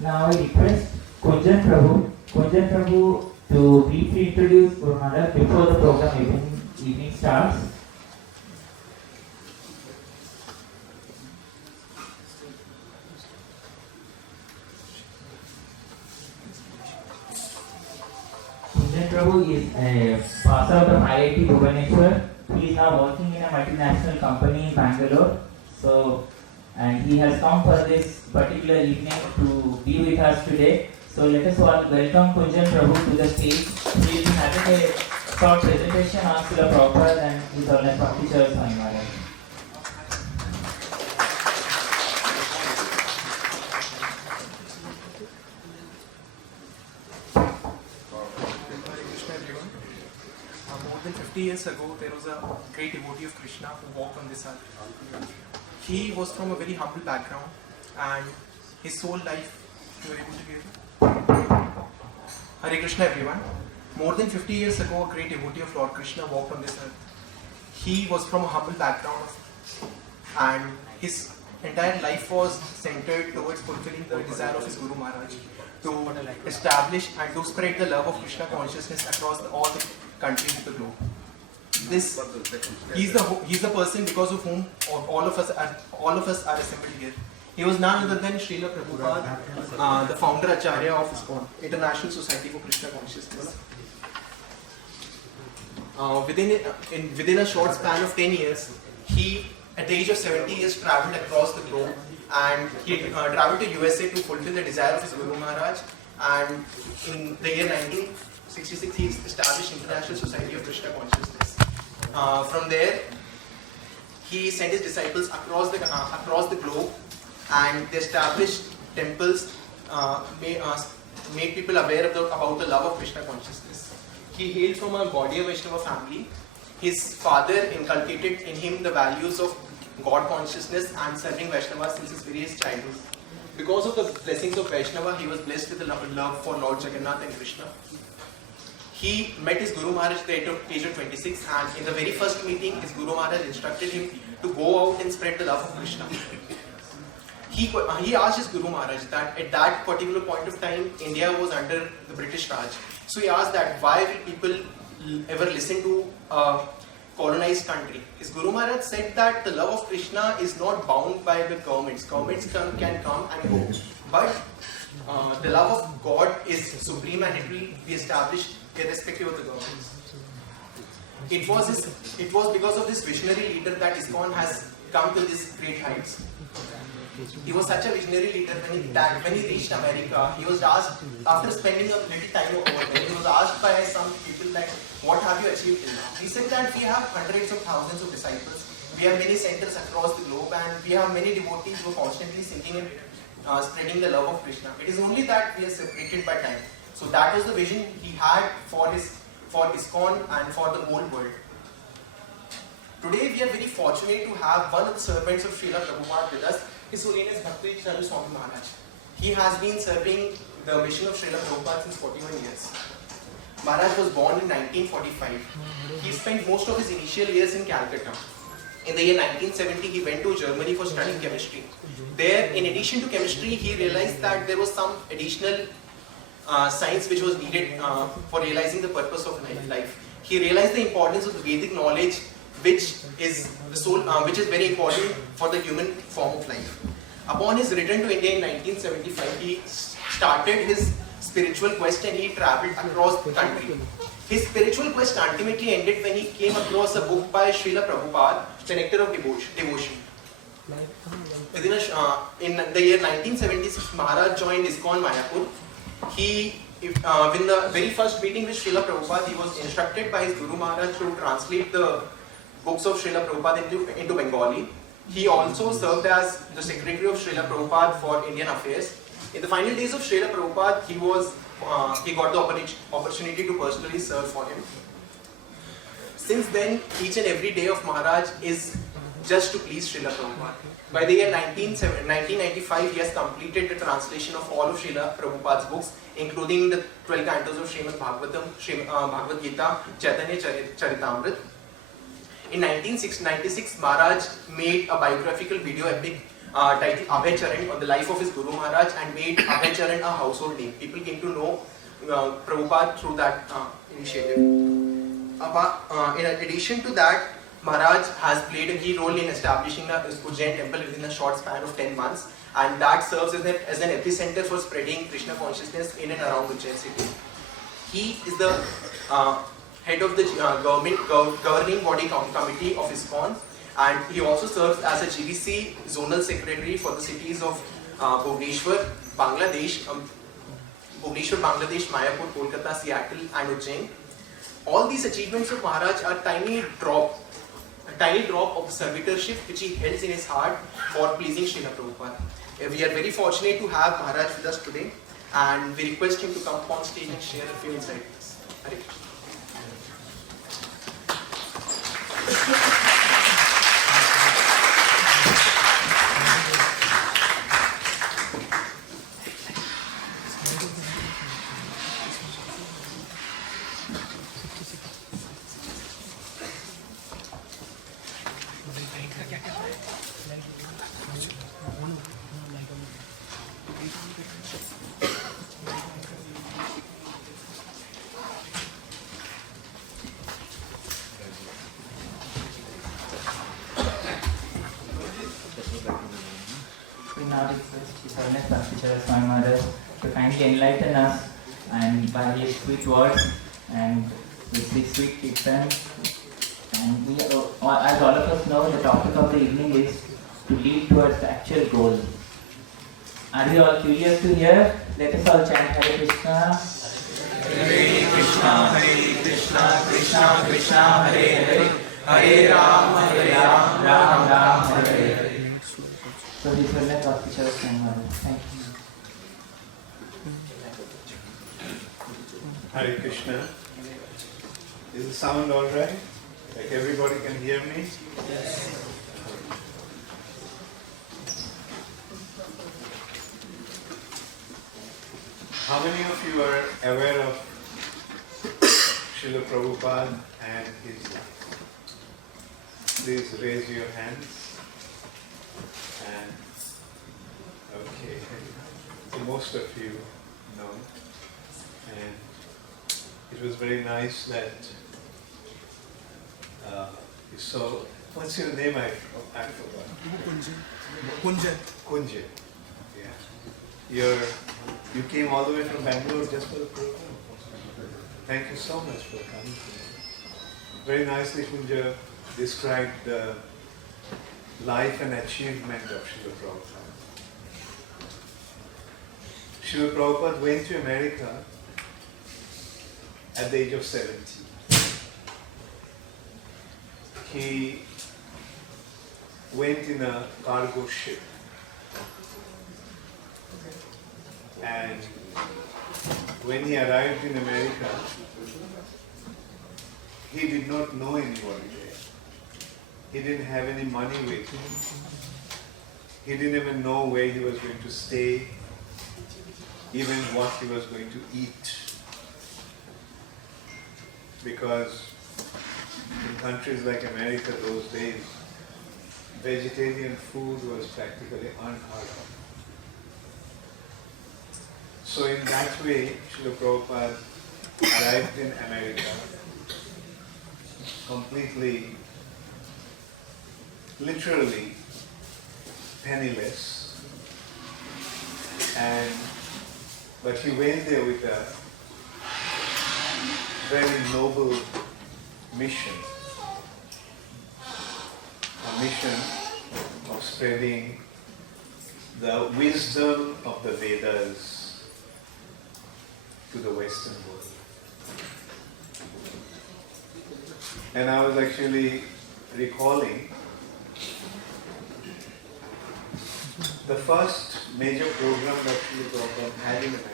Now I request Kunjan Prabhu to briefly introduce Guru Maharaj before the program evening starts. Kunjan Prabhu is a pass out of IIT Bhubaneswar. He is now working in a multinational company in Bangalore. And he has come for this particular evening to be with us today. So let us all welcome Kunjan Prabhu to the stage. He will be having a short presentation on Srila Prabhupada and his Holiness Bhakti Charu Swami Maharaja. More than 50 years ago, there was a great devotee of Krishna who walked on this earth. He was from a very humble background, and his whole life, you were able to hear? Hare Krishna, everyone. More than 50 years ago, a great devotee of Lord Krishna walked on this earth. He was from a humble background, and his entire life was centered towards fulfilling the desire of his Guru Maharaj to establish and to spread the love of Krishna consciousness across all the countries of the globe. He's the person because of whom all of us are assembled here. He was none other than Srila Prabhupada, the founder Acharya of ISKCON, International Society for Krishna Consciousness. Within a short span of 10 years, he, at the age of 70 years, travelled across the globe, and he travelled to USA to fulfill the desire of his Guru Maharaj. And in the year 1966, he established International Society of Krishna Consciousness. From there, he sent his disciples across the globe, and they established temples, made people aware about the love of Krishna consciousness. He hailed from a Gaudiya Vaishnava family. His father inculcated in him the values of God consciousness and serving Vaishnavas since his very childhood. Because of the blessings of Vaishnava, he was blessed with the love for Lord Jagannath and Krishna. He met his Guru Maharaj at the age of 26, and in the very first meeting, his Guru Maharaj instructed him to go out and spread the love of Krishna. He asked his Guru Maharaj that at that particular point of time, India was under the British Raj. So he asked that why will people ever listen to a colonized country? His Guru Maharaj said that the love of Krishna is not bound by the governments. Governments can come and go, but the love of God is supreme, and it will be established irrespective of the governments. It was because of this visionary leader that ISKCON has come to these great heights. He was such a visionary leader when he reached America. He was asked, after spending a little time over there, he was asked by some people that, what have you achieved till now? He said that we have hundreds of thousands of disciples. We have many centers across the globe, and we have many devotees who are constantly singing and spreading the love of Krishna. It is only that we are separated by time. So that was the vision he had for ISKCON and for the whole world. Today we are very fortunate to have one of the servants of Srila Prabhupada with us, His Holiness Bhakti Charu Swami Maharaj. He has been serving the mission of Srila Prabhupada since 41 years. Maharaj was born in 1945. He spent most of his initial years in Calcutta. In the year 1970, he went to Germany for studying chemistry. There, in addition to chemistry, he realized that there was some additional science which was needed for realizing the purpose of life. He realized the importance of the Vedic knowledge, which is very important for the human form of life. Upon his return to India in 1975, he started his spiritual quest and he travelled across the country. His spiritual quest ultimately ended when he came across a book by Srila Prabhupada, The Nectar of Devotion. In the year 1976, Maharaj joined ISKCON Mayapur. In the very first meeting with Srila Prabhupada, he was instructed by his Guru Maharaj to translate the books of Srila Prabhupada into Bengali. He also served as the secretary of Srila Prabhupada for Indian affairs. In the final days of Srila Prabhupada, he got the opportunity to personally serve for him. Since then, each and every day of Maharaj is just to please Srila Prabhupada. By the year 1995, he has completed the translation of all of Srila Prabhupada's books, including the 12 cantos of Srimad Bhagavatam, Bhagavad Gita, Chaitanya Charitamrita. In 1996, Maharaj made a biographical video epic titled Abhay Charan on the life of his Guru Maharaj and made Abhay Charan a household name. People came to know Prabhupada through that initiative. In addition to that, Maharaj has played a key role in establishing the Ujjain temple within a short span of 10 months, and that serves as an epicenter for spreading Krishna consciousness in and around Ujjain city. He is the head of the governing body committee of ISKCON, and he also serves as a GBC zonal secretary for the cities of Bhubaneswar, Bangladesh, Mayapur, Kolkata, Seattle, and Ujjain. All these achievements of Maharaj are a tiny drop of the servitorship which he holds in his heart for pleasing Srila Prabhupada. We are very fortunate to have Maharaj with us today, and we request him to come up on stage and share a few insights with us. Hare Krishna. We now request His Holiness Bhakti Swami Maharaja to kindly enlighten us and by his sweet words and with his sweet kirtan. And we, as all of us know, the topic of the evening is to lead towards the actual goal. Are you all curious to hear? Let us all chant Hare Krishna. Hare Krishna, Krishna Krishna, Hare Hare, Hare Rama, Rama Hare Hare. So His Holiness Bhakti Swami Maharaja. Thank you. Hare Krishna. Is the sound all right? Like everybody can hear me? Yes. How many of you are aware of Srila Prabhupada and his life? Please raise your hands. And okay, so most of you know. And it was very nice that you saw. What's your name? I forgot. Kunja. Yeah. You came all the way from Bangalore just for the program. Thank you so much for coming. Very nicely, Kunja described the life and achievement of Srila Prabhupada. Srila Prabhupada went to America at the age of 70. He went in a cargo ship, and when he arrived in America, he did not know anybody there. He didn't have any money with him. He didn't even know where he was going to stay, even what he was going to eat. Because in countries like America those days, vegetarian food was practically unheard of. So in that way, Srila Prabhupada arrived in America completely, literally penniless, but he went there with a very noble mission, a mission of spreading the wisdom of the Vedas to the Western world. And I was actually recalling the first major program that Srila Prabhupada had in America.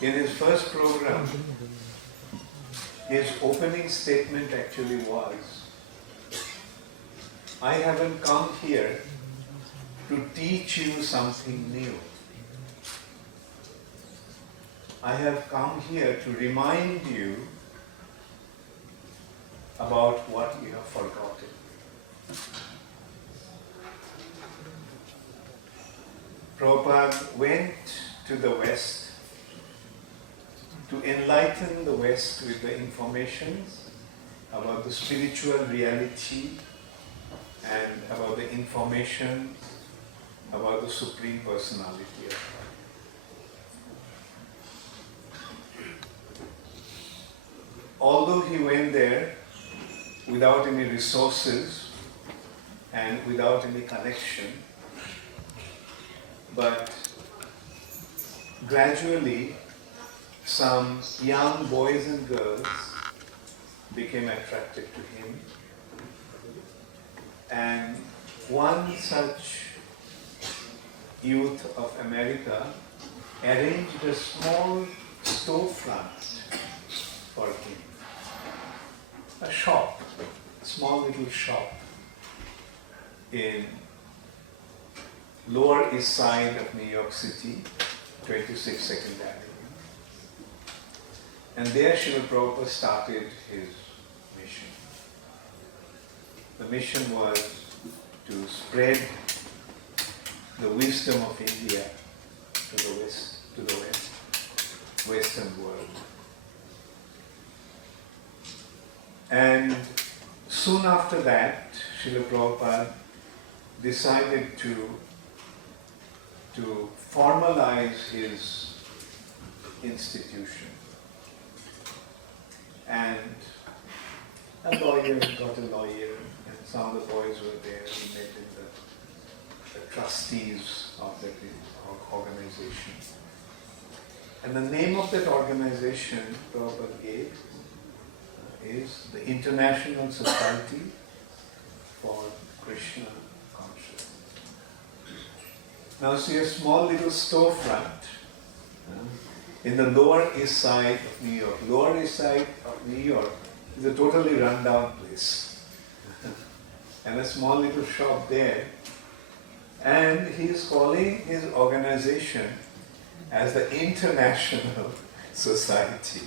In his first program, his opening statement actually was, I haven't come here to teach you something new. I have come here to remind you about what you have forgotten. Prabhupada went to the West to enlighten the West with the information about the spiritual reality and about the information about the Supreme Personality of God. Although he went there without any resources and without any connection, but gradually some young boys and girls became attracted to him, and one such youth of America arranged a small storefront for him, a shop, a small little shop in Lower East Side of New York City, 26 Second Avenue. And there Srila Prabhupada started his mission. The mission was to spread the wisdom of India to the Western world. And soon after that, Srila Prabhupada decided to formalize his institution. And a lawyer got a lawyer, and some of the boys were there. He met in the trustees of that organization. And the name of that organization Prabhupada gave is the International Society for Krishna Consciousness. Now see a small little storefront in the Lower East Side of New York. Lower East Side of New York is a totally run-down place. And a small little shop there. And he is calling his organization as the International Society.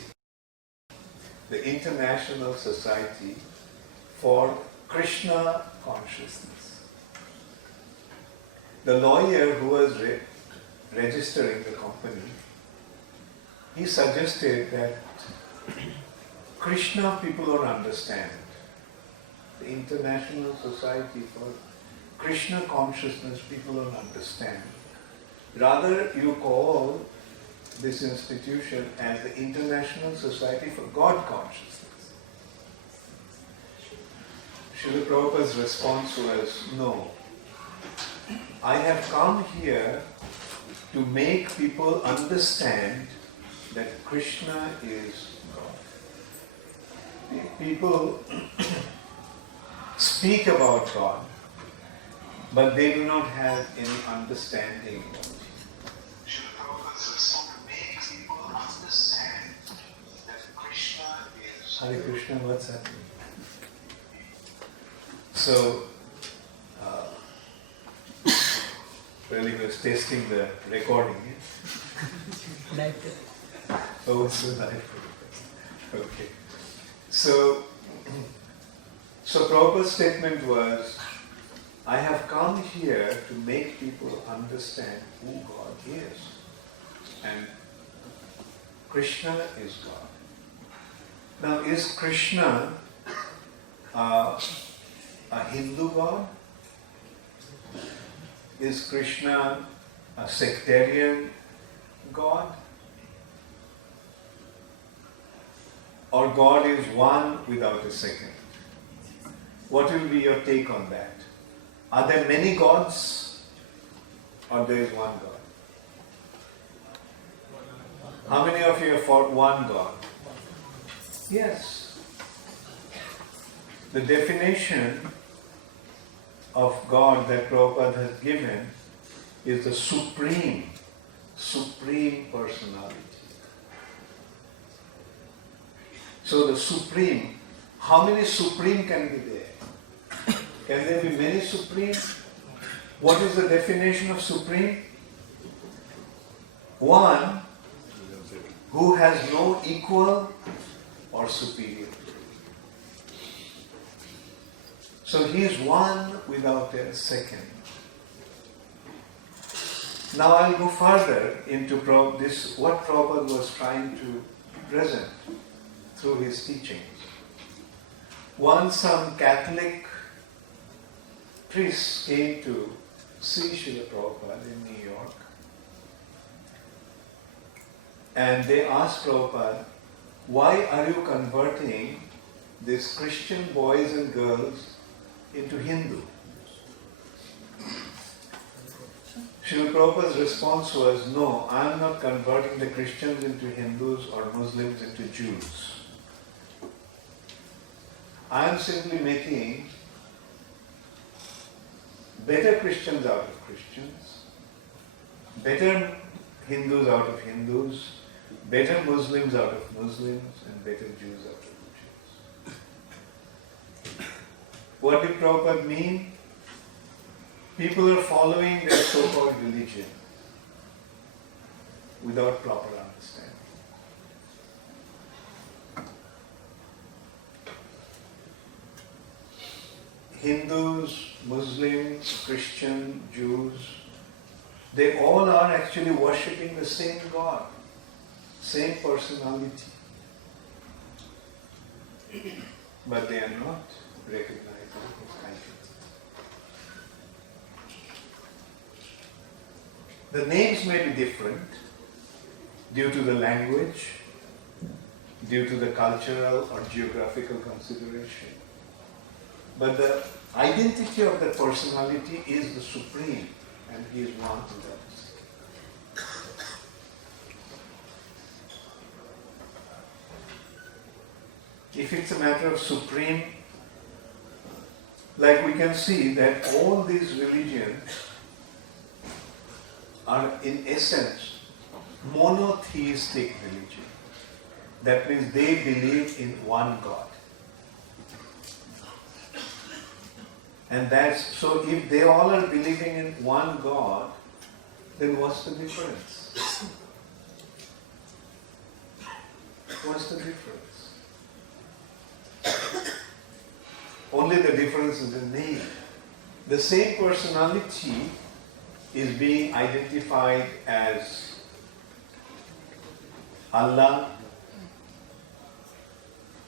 The International Society for Krishna Consciousness. The lawyer who was registering the company, he suggested that Krishna people don't understand. The International Society for Krishna Consciousness people don't understand. Rather, you call this institution as the International Society for God Consciousness. Srila Prabhupada's response was, no. I have come here to make people understand that Krishna is God. People speak about God, but they do not have any understanding about Him. Srila Prabhupada's response to make people understand that Krishna is... Hare Krishna, what's happening? So, well, he was testing the recording. Oh, it's a live. Okay. So Prabhupada's statement was, I have come here to make people understand who God is. And Krishna is God. Now, is Krishna a Hindu God? Is Krishna a sectarian God? Or God is one without a second? What will be your take on that? Are there many gods? Or there is one God? How many of you have fought one God? Yes. The definition of God that Prabhupada has given is the supreme personality. So the supreme, how many supreme can be there? Can there be many supreme? What is the definition of supreme? One who has no equal or superior. So he is one without a second. Now I'll go further into this, what Prabhupada was trying to present through his teachings. Once some Catholic priests came to see Srila Prabhupada in New York, and they asked Prabhupada, why are you converting these Christian boys and girls into Hindu? Srila Prabhupada's response was, no, I am not converting the Christians into Hindus or Muslims into Jews. I am simply making better Christians out of Christians, better Hindus out of Hindus, better Muslims out of Muslims, and better Jews out of Jews. What did Prabhupada mean? People are following their so-called religion without proper understanding. Hindus, Muslims, Christian, Jews, they all are actually worshipping the same God, same personality. But they are not recognized as identity. The names may be different due to the language, due to the cultural or geographical consideration. But the identity of the personality is the supreme, and he is one without a second. If it's a matter of supreme, like we can see that all these religions are in essence monotheistic religion. That means they believe in one God. And that's, so if they all are believing in one God, then what's the difference? What's the difference? Only the difference is in name. The same personality is being identified as Allah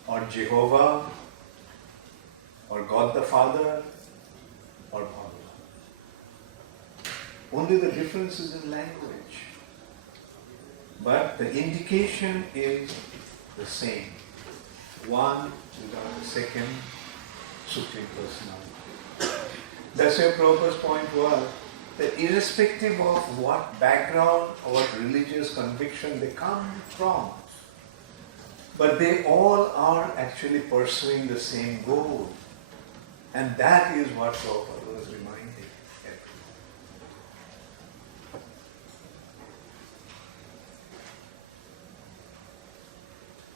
or Jehovah or God the Father or Bhagwan. Only the difference is in language. But the indication is the same. One without a second, Supreme Personality. That's where Prabhupada's point was that irrespective of what background or what religious conviction they come from, but they all are actually pursuing the same goal. And that is what Prabhupada was reminding everyone.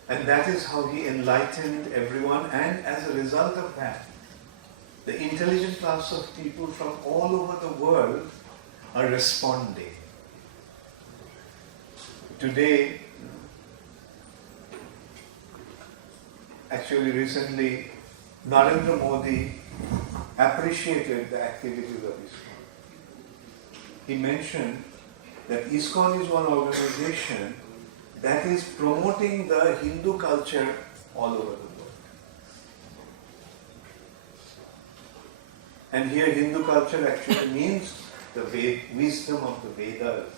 And that is how he enlightened everyone, and as a result of that, the intelligent class of people from all over the world are responding. Today, actually recently, Narendra Modi appreciated the activities of ISKCON. He mentioned that ISKCON is one organization that is promoting the Hindu culture all over the world. And here Hindu culture actually means the wisdom of the Vedas.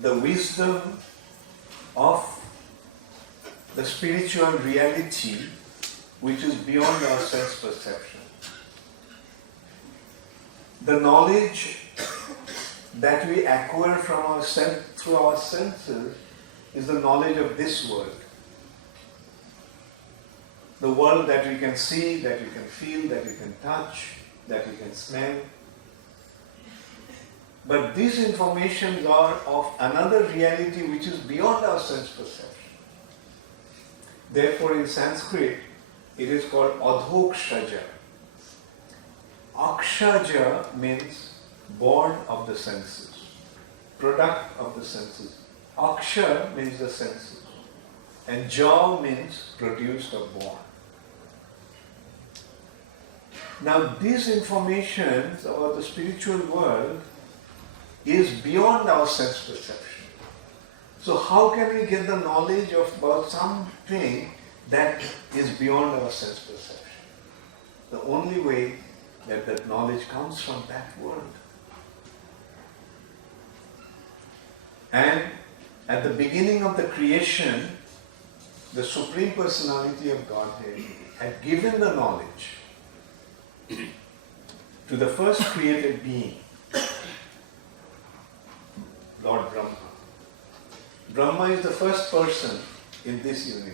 The wisdom of the spiritual reality which is beyond our sense perception. The knowledge that we acquire from through our senses is the knowledge of this world. The world that we can see, that we can feel, that we can touch, that we can smell. But these informations are of another reality which is beyond our sense perception. Therefore, in Sanskrit, it is called Adhokshaja. Akshaja means born of the senses, product of the senses. Aksha means the senses. And jaw means produced or born. Now these information about the spiritual world is beyond our sense perception. So how can we get the knowledge about something that is beyond our sense perception? The only way that knowledge comes from that world. And at the beginning of the creation, the Supreme Personality of Godhead had given the knowledge to the first created being, Lord Brahma. Brahma is the first person in this universe.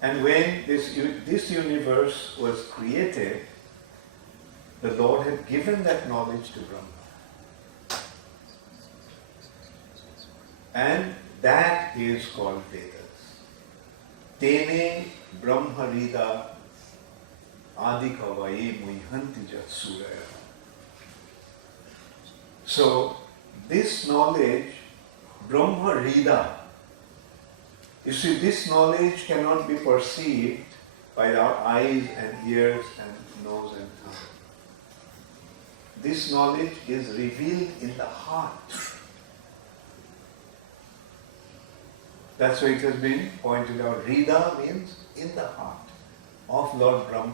And when this universe was created, the Lord had given that knowledge to Brahma. And that is called Vedas. Tene Brahmarida Adikavaye Muihanti Jat Suraya. So, this knowledge, Brahmarida, you see, this knowledge cannot be perceived by our eyes and ears and nose and tongue. This knowledge is revealed in the heart. That's why it has been pointed out. Rida means in the heart of Lord Brahma.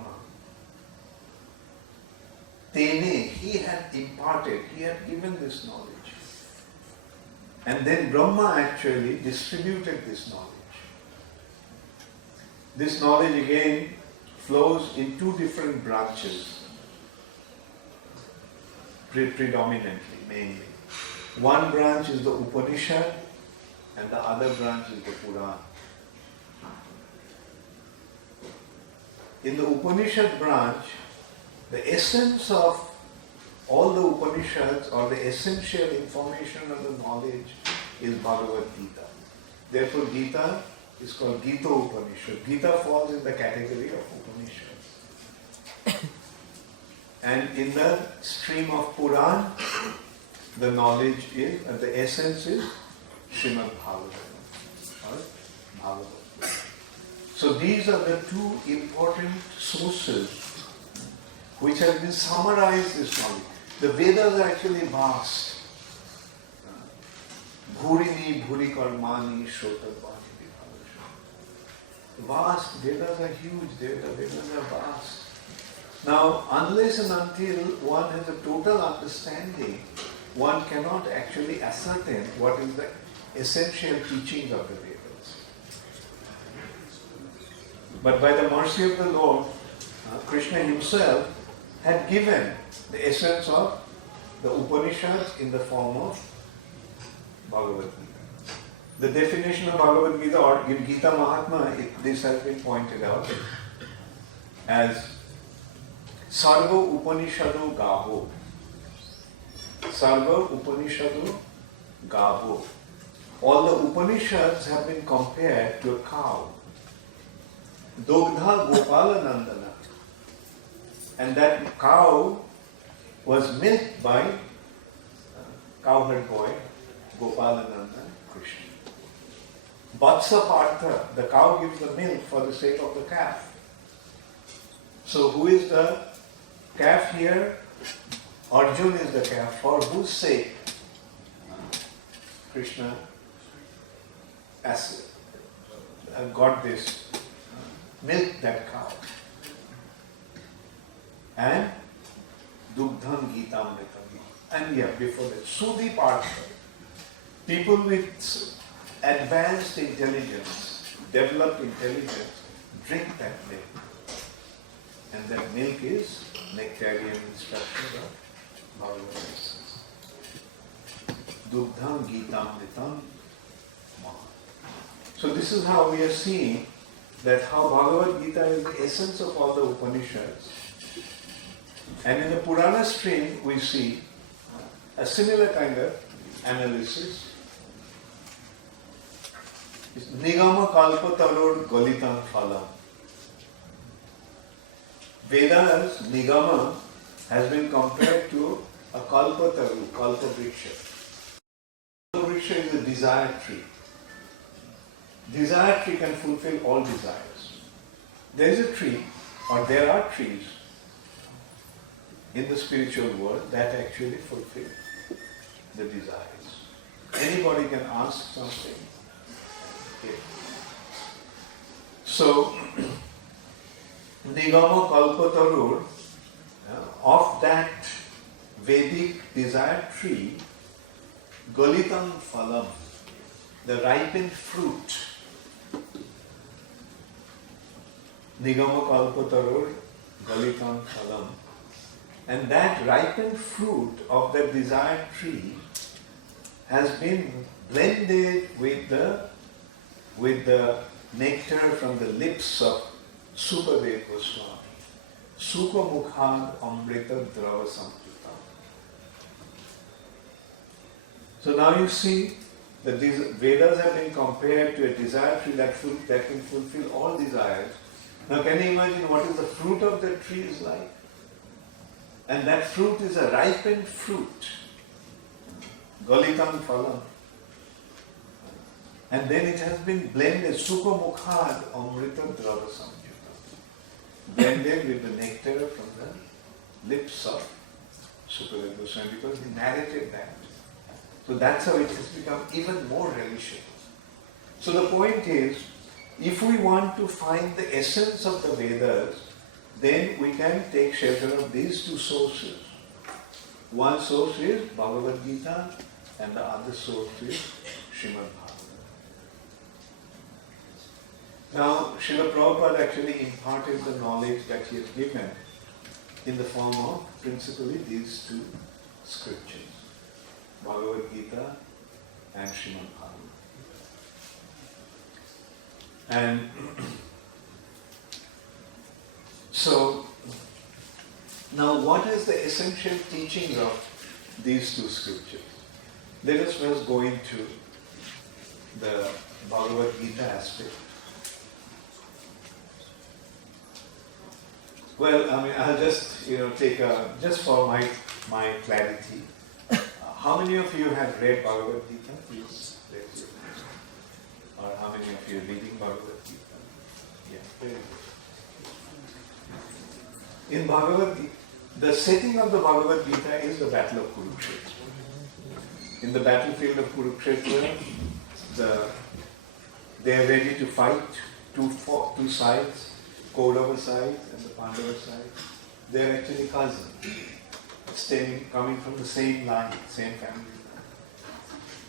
Tene, he had imparted, he had given this knowledge. And then Brahma actually distributed this knowledge. This knowledge again flows in two different branches, predominantly, mainly. One branch is the Upanishad and the other branch is the Puran. In the Upanishad branch, the essence of all the Upanishads or the essential information of the knowledge is Bhagavad Gita. Therefore Gita is called Gita Upanishad. Gita falls in the category of Upanishads. And in the stream of Puran, the knowledge is, and the essence is Srimad Bhagavatam or Bhagavatam. So these are the two important sources which have been summarized this knowledge. The Vedas are actually vast. Bhurini, Bhuri Karmani, Shotabani, Vibhavasha. Vast, Vedas are huge, Vedas are vast. Now, unless and until one has a total understanding, one cannot actually ascertain what is the essential teachings of the Vedas. But by the mercy of the Lord, Krishna himself had given the essence of the Upanishads in the form of Bhagavad Gita. The definition of Bhagavad Gita or in Gita Mahatma, this has been pointed out as Sarva Upanishadu Gaho. Sarva Upanishadu Gaho. All the Upanishads have been compared to a cow. Dogdha Gopala Nandana. And that cow was milked by cowherd boy Gopalananda Krishna. Vatsa Partha, the cow gives the milk for the sake of the calf. So who is the calf here? Arjuna is the calf. For whose sake Krishna got this, milked that cow. And Dugdham Gitamritam. And yeah, before that, Sudhi Partha. People with advanced intelligence, developed intelligence, drink that milk. And that milk is nectarian instruction of Bhagavad Gita. Dugdham Gitamritam Maha. So this is how we are seeing that how Bhagavad Gita is the essence of all the Upanishads. And in the Purana stream, we see a similar kind of analysis. It's Nigama Kalpa Talur Galitam Phalam. Vedas, Nigama, has been compared to a Kalpa Taru, Kalpa Vriksha. Kalpa Vriksha is a desire tree. desire tree can fulfill all desires. There is a tree, or there are trees in the spiritual world that actually fulfill the desires. Anybody can ask something. Okay. So, Nigama Kalpatarur, of that Vedic desire tree, Galitam Phalam, the ripened fruit, Nigama Kalpatarur, Galitam Phalam, and that ripened fruit of the desired tree has been blended with the nectar from the lips of Sukadeva Goswami. Sukha Mukhad Amrita Drava Samkrita. So now you see that these Vedas have been compared to a desire tree that can fulfill all desires. Now can you imagine what is the fruit of the tree is like? And that fruit is a ripened fruit. Galitam Phalam. And then it has been blended, Sukha Mukhad Amrita Drava Samyuta. Blended with the nectar from the lips of Sukadeva Goswami, because he narrated that. So that's how it has become even more relishable. So the point is, if we want to find the essence of the Vedas, then we can take shelter of these two sources. One source is Bhagavad Gita and the other source is Srimad Bhagavatam. Now, Srila Prabhupada actually imparted the knowledge that he has given in the form of principally these two scriptures, Bhagavad Gita and Srimad Bhagavatam. And so, now what is the essential teaching of these two scriptures? Let us first go into the Bhagavad Gita aspect. Well, I mean, I'll just, take just for my clarity. How many of you have read Bhagavad Gita? Please raise your hand. Or how many of you are reading Bhagavad Gita? Yeah, very good. In Bhagavad Gita, the setting of the Bhagavad Gita is the battle of Kurukshetra. In the battlefield of Kurukshetra, they are ready to fight two sides, Kaurava side and the Pandava side. They are actually cousins, coming from the same line, same family line.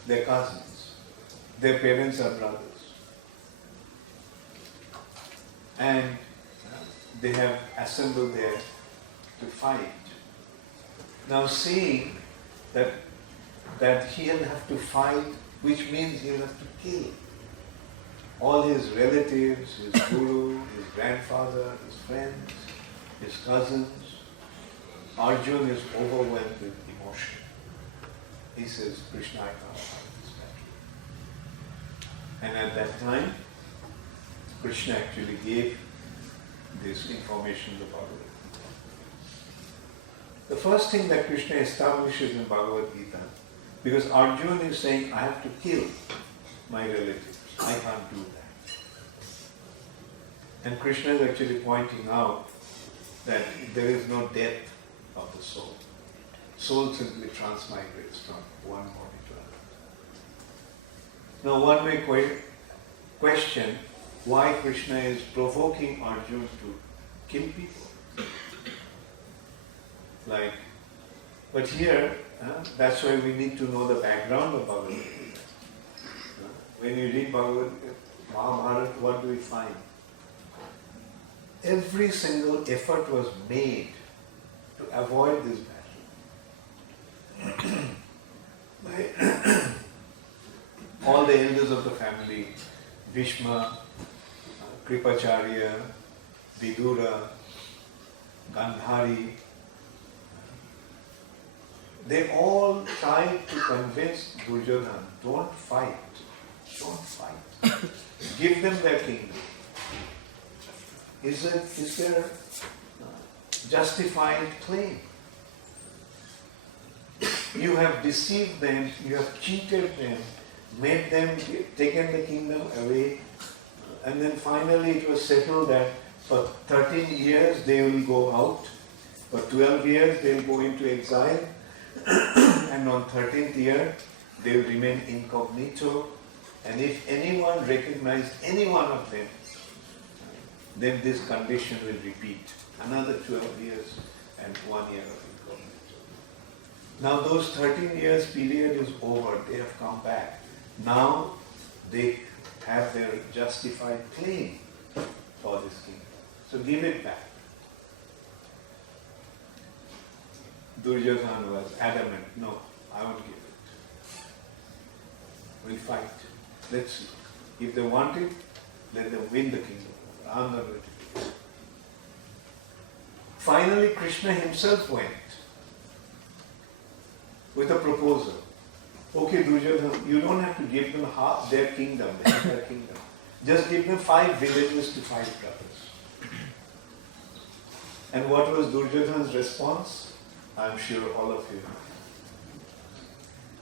They are cousins. Their parents are brothers. And they have assembled there to fight. Now seeing that he'll have to fight, which means he'll have to kill all his relatives, his guru, his grandfather, his friends, his cousins. Arjuna is overwhelmed with emotion. He says, Krishna, I can't fight this battle. And at that time, Krishna actually gave this information to Bhagavad Gita. The first thing that Krishna establishes in Bhagavad Gita, because Arjuna is saying, I have to kill my relatives. I can't do that. And Krishna is actually pointing out that there is no death of the soul. Soul simply transmigrates from one body to another. Now one may question why Krishna is provoking Arjuna to kill people. But here, that's why we need to know the background of Bhagavad Gita. When you read Mahabharata, what do we find? Every single effort was made to avoid this battle. By all the elders of the family, Bhishma, Kripacharya, Vidura, Gandhari, they all tried to convince Duryodhana, don't fight. Don't fight. Give them their kingdom. Is there justified claim? You have deceived them, you have cheated them, made them, taken the kingdom away, and then finally it was settled that for 13 years they will go out, for 12 years they will go into exile, and on 13th year they will remain incognito, and if anyone recognized any one of them, then this condition will repeat. Another 12 years and 1 year of incognito. Now those 13 years period is over, they have come back. Now they have their justified claim for this kingdom. So give it back. Duryodhana was adamant, no, I won't give it. We'll fight. Let's see. If they want it, let them win the kingdom. I'm not going to do it. Finally, Krishna himself went with a proposal. Okay, Duryodhana, you don't have to give them half their kingdom, the entire kingdom. Just give them 5 villages to 5 brothers. And what was Duryodhana's response? I'm sure all of you know.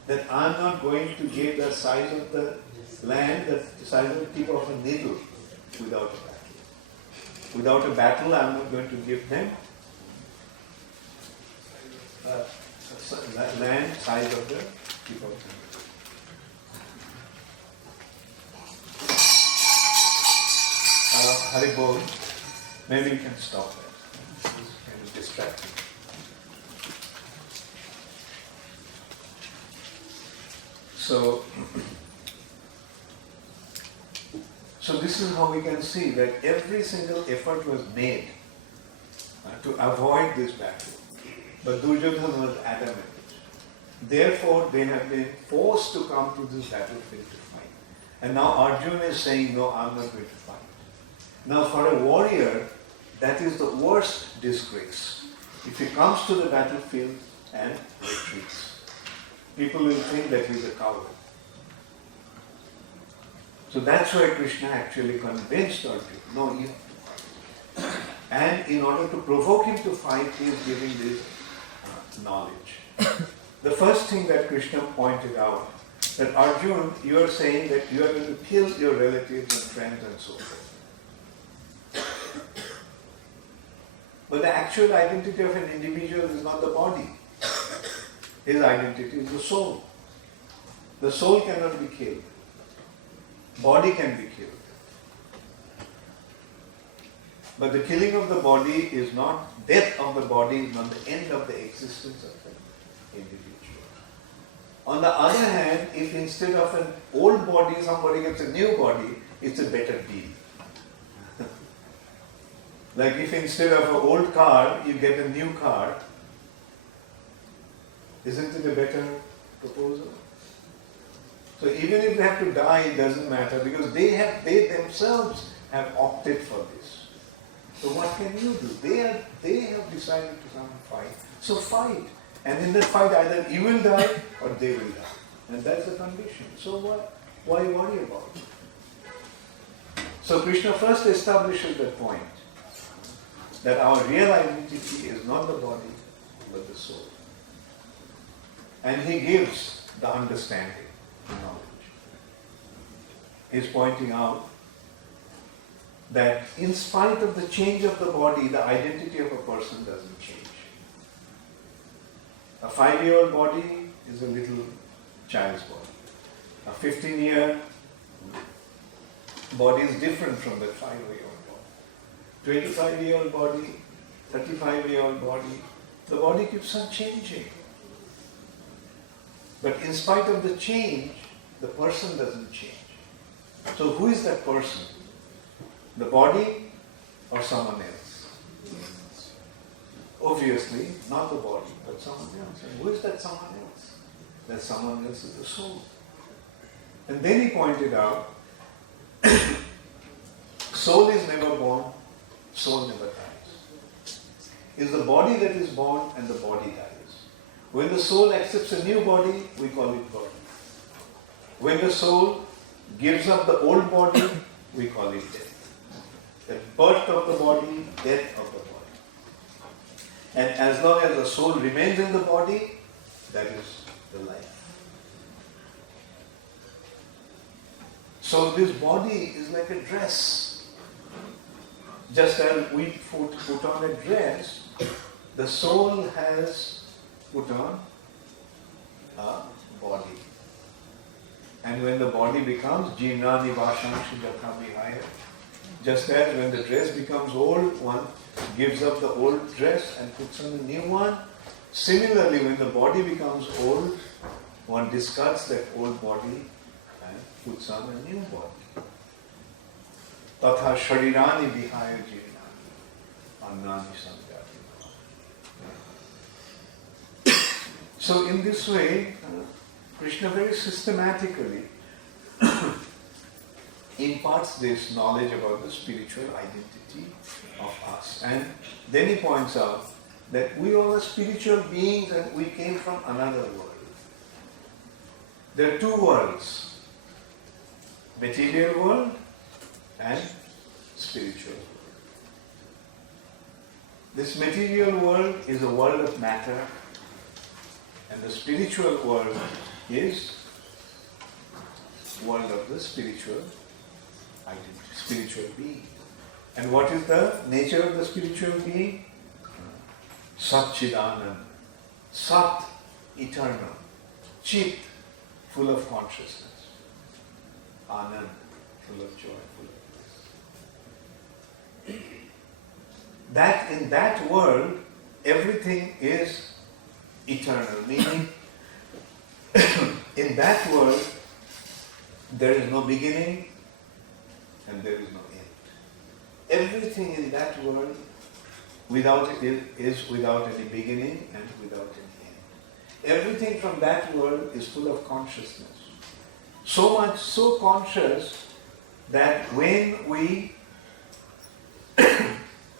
That I'm not going to give the size of the land, the size of the tip of a needle without a battle. Without a battle, I'm not going to give them land size of the tip of the needle. Haribol, maybe you can stop that. This is kind of distracting. So this is how we can see that every single effort was made to avoid this battle. But Duryodhana was adamant. Therefore, they have been forced to come to this battlefield to fight. And now Arjuna is saying, no, I'm not going to fight. Now for a warrior, that is the worst disgrace. If he comes to the battlefield and retreats, people will think that he's a coward. So that's why Krishna actually convinced Arjuna, no, you have to fight. And in order to provoke him to fight, he is giving this knowledge. The first thing that Krishna pointed out, that Arjuna, you are saying that you are going to kill your relatives and friends and so forth. But the actual identity of an individual is not the body. His identity is the soul. The soul cannot be killed. Body can be killed. But the killing of the body is not, death of the body is not the end of the existence of the individual. On the other hand, if instead of an old body somebody gets a new body, it's a better deal. Like if instead of an old car, you get a new car, isn't it a better proposal? So even if they have to die, it doesn't matter because they themselves have opted for this. So what can you do? They have decided to come and fight. So fight. And in that fight either you will die or they will die. And that's the condition. So why worry about it? So Krishna first establishes that point. That our real identity is not the body, but the soul. And he gives the understanding, the knowledge. He's pointing out that in spite of the change of the body, the identity of a person doesn't change. A 5-year-old body is a little child's body. A 15-year body is different from that 5-year-old. 25-year-old body, 35-year-old body, the body keeps on changing. But in spite of the change, the person doesn't change. So who is that person? The body or someone else? Obviously, not the body, but someone else. And who is that someone else? That someone else is the soul. And then he pointed out, soul is never born, soul never dies. It's the body that is born and the body dies. When the soul accepts a new body, we call it body. When the soul gives up the old body, we call it death. The birth of the body, death of the body. And as long as the soul remains in the body, that is the life. So this body is like a dress. Just as we put on a dress, the soul has put on a body. And when the body becomes Jivnani Vashamshi Jatha Vihaya, just as when the dress becomes old, one gives up the old dress and puts on a new one. Similarly, when the body becomes old, one discards that old body and puts on a new body. Tatha sharirani vihaya jivnani annani samjati. So in this way, Krishna very systematically imparts this knowledge about the spiritual identity of us. And then he points out that we all are spiritual beings and we came from another world. There are two worlds, material world and spiritual world. This material world is a world of matter and the spiritual world is world of the spiritual identity, spiritual being. And what is the nature of the spiritual being? Satchidanand. Sat, eternal. Chit, full of consciousness. Anand, full of joy, full of bliss. That in that world, everything is eternal. Meaning, in that world, there is no beginning and there is no end. Everything in that world is without any beginning and without any end. Everything from that world is full of consciousness. So much, so conscious that when we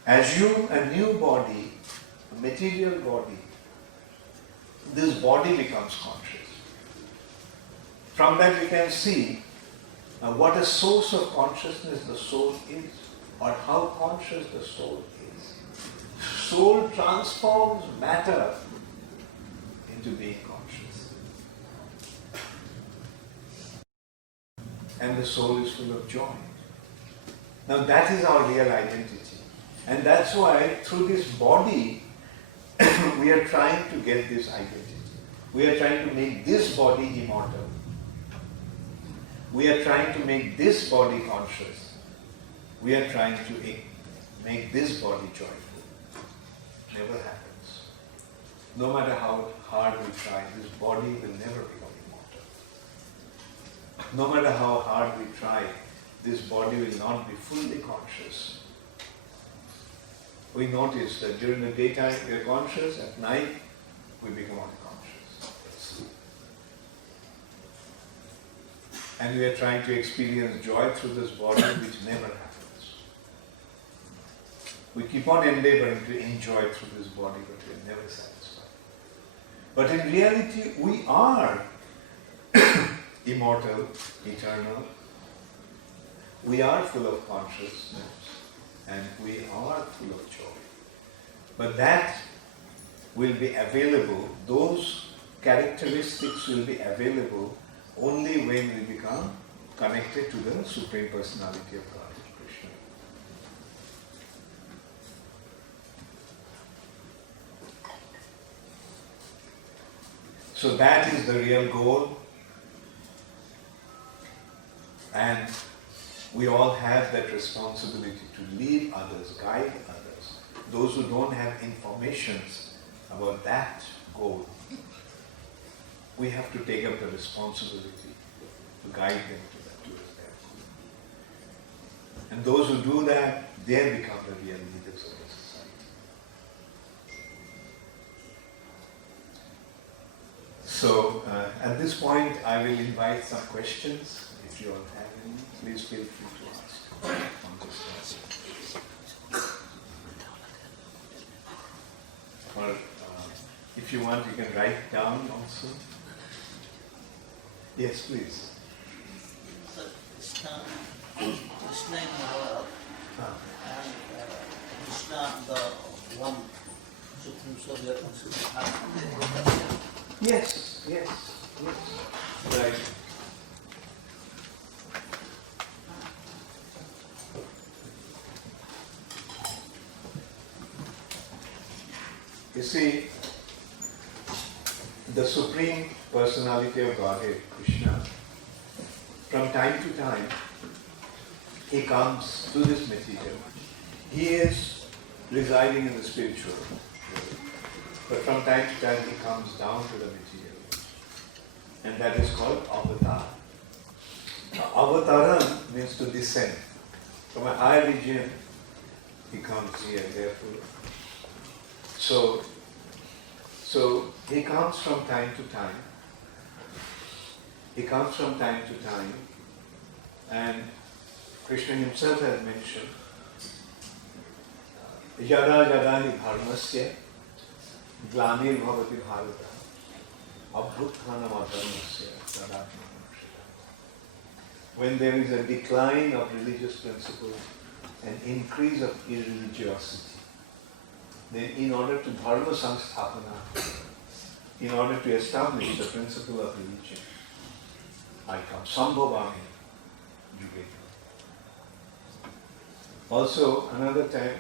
assume a new body, a material body, this body becomes conscious. From that we can see what a source of consciousness the soul is, or how conscious the soul is. Soul transforms matter into being conscious. And the soul is full of joy. Now that is our real identity. And that's why through this body, we are trying to get this identity. We are trying to make this body immortal. We are trying to make this body conscious. We are trying to make this body joyful. Never happens. No matter how hard we try, this body will never become immortal. No matter how hard we try, this body will not be fully conscious. We notice that during the daytime we are conscious, at night we become unconscious. And we are trying to experience joy through this body, which never happens. We keep on endeavoring to enjoy through this body, but we are never satisfied. But in reality, we are immortal, eternal. We are full of consciousness, and we are full of joy. But that will be available, those characteristics will be available only when we become connected to the Supreme Personality of God, Krishna. So that is the real goal, and we all have that responsibility to lead others, guide others. Those who don't have information about that goal, we have to take up the responsibility to guide them towards their goal. And those who do that, they become the real leaders of the society. So, at this point, I will invite some questions. If you all have any, please feel free to ask on this topic. Or if you want, you can write down also. Yes, please. So, Krishna in the world, and Krishna the one Supreme Soul, we are considered. Yes. Right. You see, the Supreme Personality of Godhead, Krishna, from time to time, he comes to this material. He is residing in the spiritual world, but from time to time he comes down to the material, and that is called avatar. Avataran means to descend. From a higher region, he comes here, therefore. So he comes from time to time. He comes from time to time, and Krishna himself has mentioned, Yada yada hi dharmasya glanir bhavati bharata abhutthana dharmasya tadatma. When there is a decline of religious principles and increase of irreligiosity, then in order to dharma samsthapana, in order to establish the principle of religion, I come. Sambhavami yuge. Also, another time,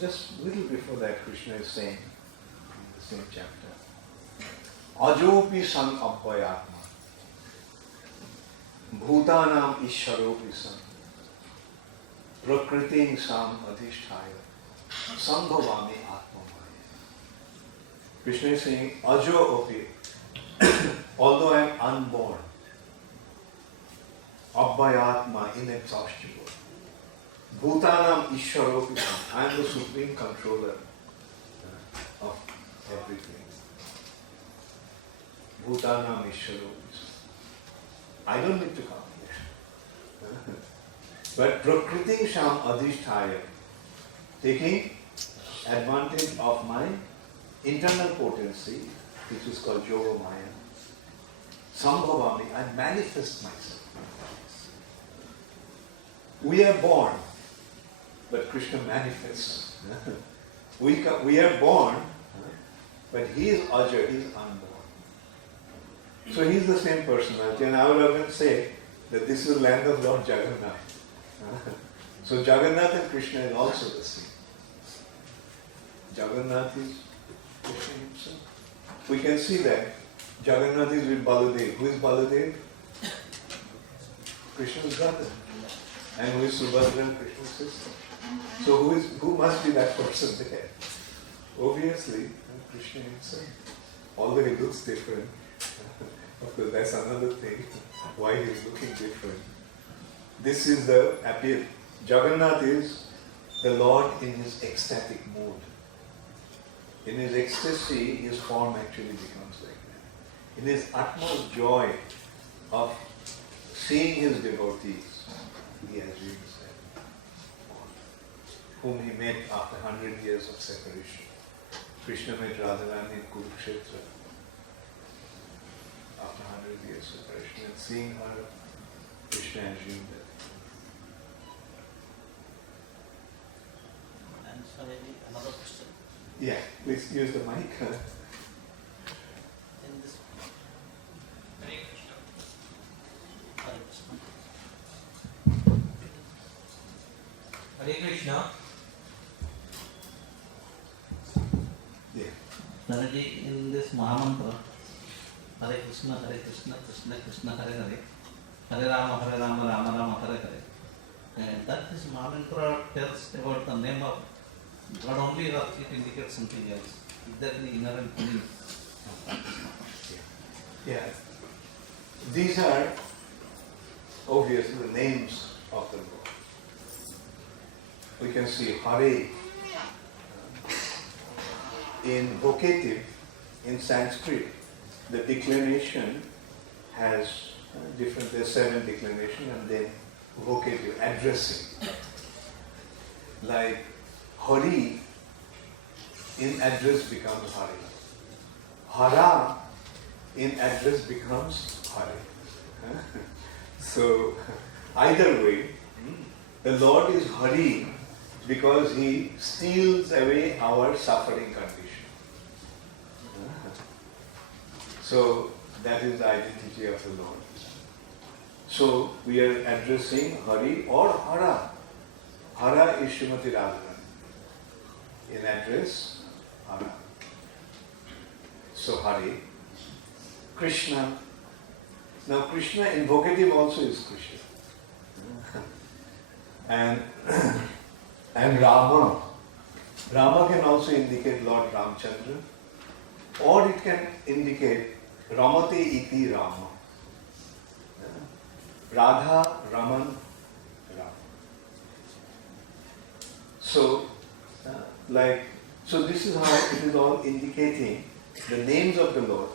just little before that, Krishna is saying in the same chapter, Ajopi san abhayatma, bhutanam ishwaropi san, prakriting sam adhishthaya, sambhavami atmamaya. Krishna is saying, Ajo opi, although I am unborn, abhayatma, inexhaustible, Bhutanam Ishwaropi, I am the supreme controller of everything. Bhutanam Ishwaropi. I don't need to come here. But Prakriti Sham Adhishthaya, taking advantage of my internal potency, which is called Yoga Maya, Sambhavami, I manifest myself. We are born, but Krishna manifests. We are born, but he is Aja, he is unborn. So he is the same personality, and I would often say that this is the land of Lord Jagannath. So Jagannath and Krishna is also the same. Jagannath is Krishna himself. We can see that Jagannath is with Baladev. Who is Baladev? Krishna's brother. And who is Subhadra, Krishna's sister? So who must be that person there? Obviously, Krishna himself. Although he looks different. Of course, that's another thing, why he is looking different. This is the appeal. Jagannath is the Lord in his ecstatic mood. In his ecstasy, his form actually becomes like that. In his utmost joy of seeing his devotees, he assumes that, whom he met after 100 years of separation. Krishna met Radharani in Kurukshetra after 100 years of separation, and seeing her, Krishna assumed that. And Swami, another question. Yeah, please use the mic. In this Hare Krishna. Hare Krishna. Yeah. Naraji, in this Mahamantra, Hare Krishna, Krishna Krishna, Hare Hare, Hare Rama, Rama Rama, Hare Hare. And that this Mahamantra tells about the name of God only, or it indicates something else. Is there any inherent meaning? Yeah. These are obviously the names of the Lord. We can see Hare in vocative, in Sanskrit. The declination has different, there's 7 declination, and then vocative, addressing. Like Hari in address becomes Hari. Hara in address becomes Hari. So either way, the Lord is Hari because he steals away our suffering condition. So that is the identity of the Lord. So we are addressing Hari or Hara. Hara is Srimati Radharani. In address, Hara. So Hari, Krishna. Now Krishna in vocative also is Krishna. And and Rama. Rama can also indicate Lord Ramchandra, or it can indicate Ramate iti Rama. Radha, Raman, Rama. So, so this is how it is all indicating the names of the Lord.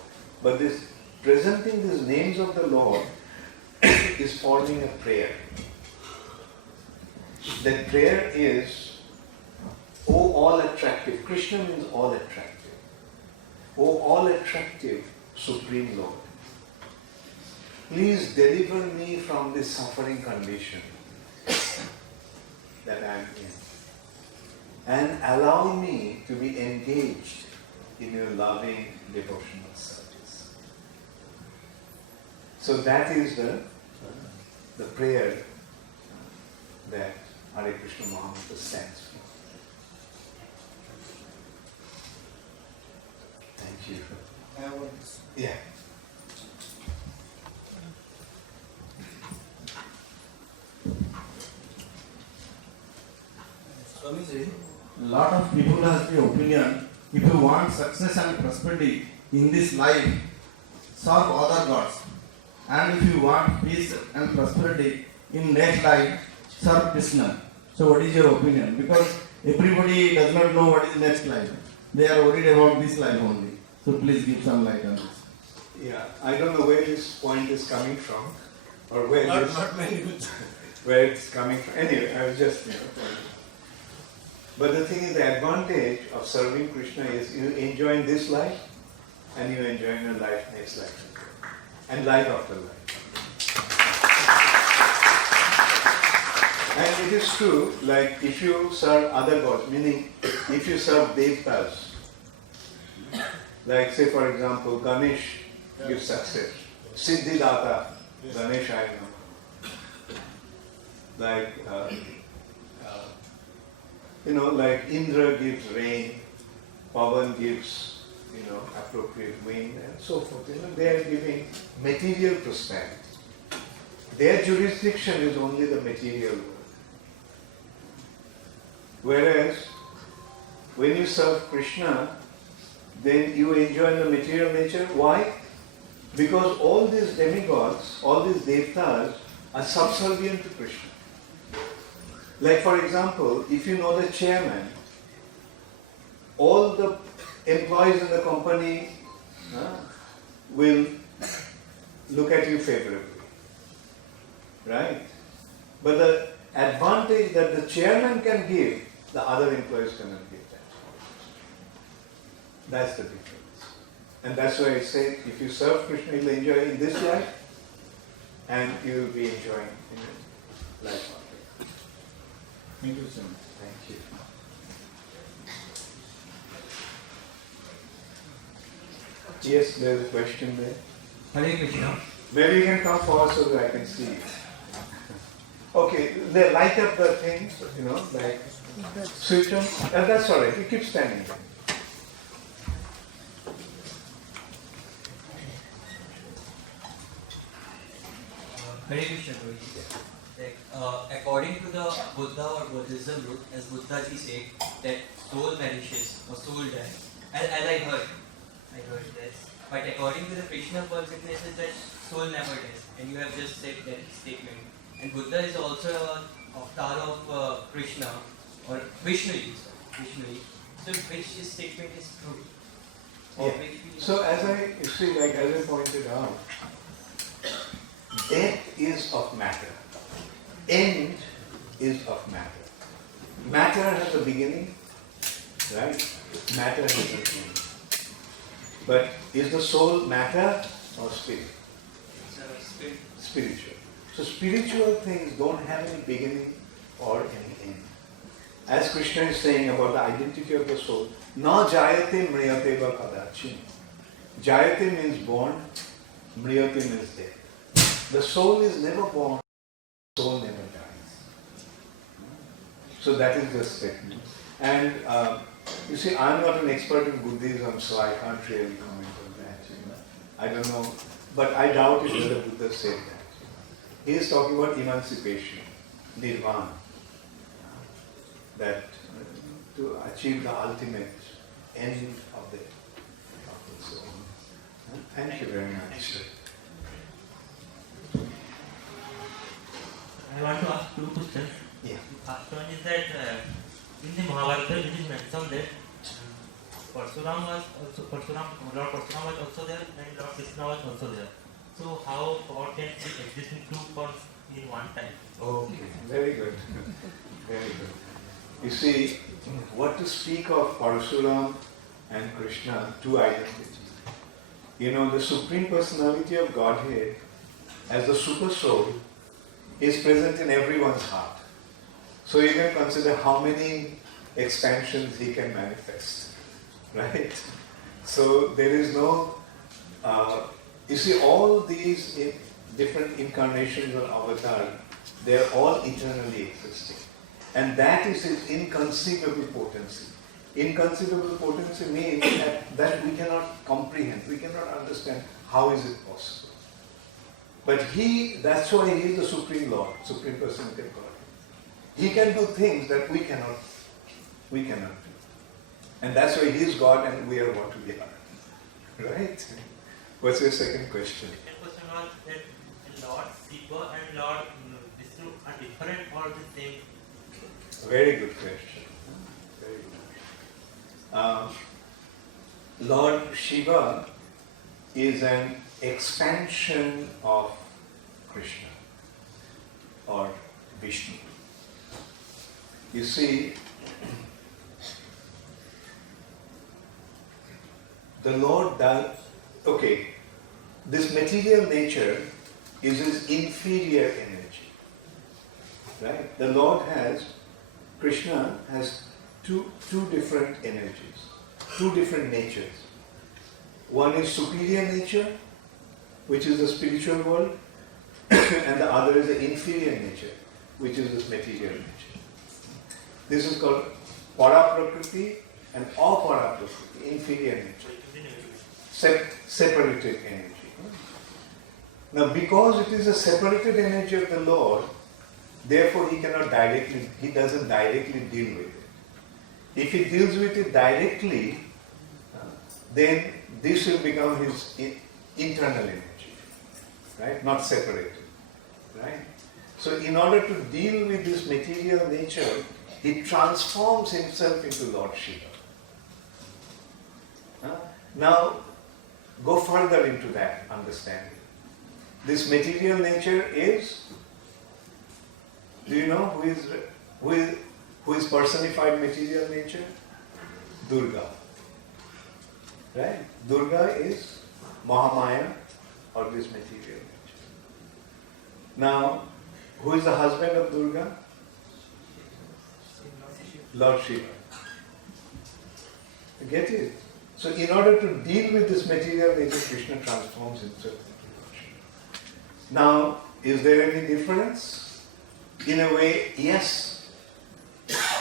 But this presenting these names of the Lord is forming a prayer. That prayer is, O all attractive. Krishna means all attractive. O all attractive Supreme Lord, please deliver me from this suffering condition that I am in, and allow me to be engaged in your loving devotional service. So that is the prayer that Hare Krishna Mahamantra stands for. Thank you. Yeah. Swami said, a lot of people have the opinion, if you want success and prosperity in this life, serve other gods. And if you want peace and prosperity in next life, serve Krishna. So what is your opinion? Because everybody does not know what is next life. They are worried about this life only. So please give some light on this. Yeah, I don't know where this point is coming from, or where where it's coming from. Anyway, I was just pointing. But the thing is, the advantage of serving Krishna is you enjoy in this life, and you enjoy in your life next life, and life after life. And it is true, like if you serve other gods, meaning if you serve devtas, like say for example, Ganesh gives success, Siddhidata, Ganesh I know. Like, like Indra gives rain, Pavan gives, appropriate wind and so forth. They are giving material prosperity. Their jurisdiction is only the material world. Whereas, when you serve Krishna, then you enjoy the material nature. Why? Because all these demigods, all these devtas are subservient to Krishna. Like for example, if you know the chairman, all the employees in the company will look at you favorably, right? But the advantage that the chairman can give, the other employees cannot give that. That's the difference. And that's why I say, if you serve Krishna, you'll enjoy in this life, and you will be enjoying in your life after. Thank you so much. Thank you. Yes, there's a question there. Hare Krishna. Maybe you can come forward so that I can see you. Okay, they light up the things, like switch on. That's all right. You keep standing there. Hare Krishna, Guruji. According to the Buddha or Buddhism root, as Buddha ji said, that soul perishes or soul dies. As I heard this. But according to the Krishna consciousness, is that soul never dies. And you have just said that statement. And Buddha is also an avatar of Krishna or Vishnu. So which statement is true? Or Yeah. So as I pointed out, death is of matter. End is of matter. Matter has a beginning, right? Matter has an end. But is the soul matter or spirit? Spirit. Spiritual. So spiritual things don't have any beginning or any end. As Krishna is saying about the identity of the soul, na jayate mriyate va kadachin. Jayate means born, mriyate means death. The soul is never born, the soul never dies. So that is the statement. And you see, I'm not an expert in Buddhism, so I can't really comment on I don't know, but I doubt if whether Buddha said that. He is talking about emancipation, nirvana, that to achieve the ultimate end of the soul. Thank you very much. I want to ask two questions. Yeah. The first one is that in the Mahabharata it is mentioned that Lord Parsuram was also there and Lord Krishna was also there. So how God can exist in two forms in one time? Okay, very good. Very good. You see, what to speak of Parsuram and Krishna, two identities. You know, the Supreme Personality of Godhead as the Super Soul is present in everyone's heart. So you can consider how many expansions he can manifest, right? So there is no, you see all these different incarnations of avatar, they are all eternally existing. And that is his inconceivable potency. Inconceivable potency means that we cannot comprehend, we cannot understand how is it possible. But that's why he is the Supreme Lord, Supreme Personality of God. He can do things that we cannot do. And that's why he is God and we are what we are. Right? What's your second question? The second question was that Lord Shiva and Lord Vishnu are different or the same? Very good question. Very good. Lord Shiva is an expansion of Krishna or Vishnu. You see, the Lord does, okay, this material nature is his inferior energy. Right? The Lord Krishna has two different energies, two different natures. One is superior nature, which is the spiritual world, and the other is the inferior nature, which is this material nature. This is called para-prakriti and apara-prakriti, inferior nature, separated energy. Now, because it is a separated energy of the Lord, therefore he doesn't directly deal with it. If he deals with it directly, then this will become his internal energy, right? Not separated, right? So in order to deal with this material nature, he transforms himself into Lord Shiva. Now, go further into that understanding. This material nature is, do you know who is personified material nature? Durga. Right? Durga is Mahamaya or this material nature. Now, who is the husband of Durga? Lord Shiva. Get it? So in order to deal with this material nature, Krishna transforms himself into Lord Shiva. Now, is there any difference? In a way, yes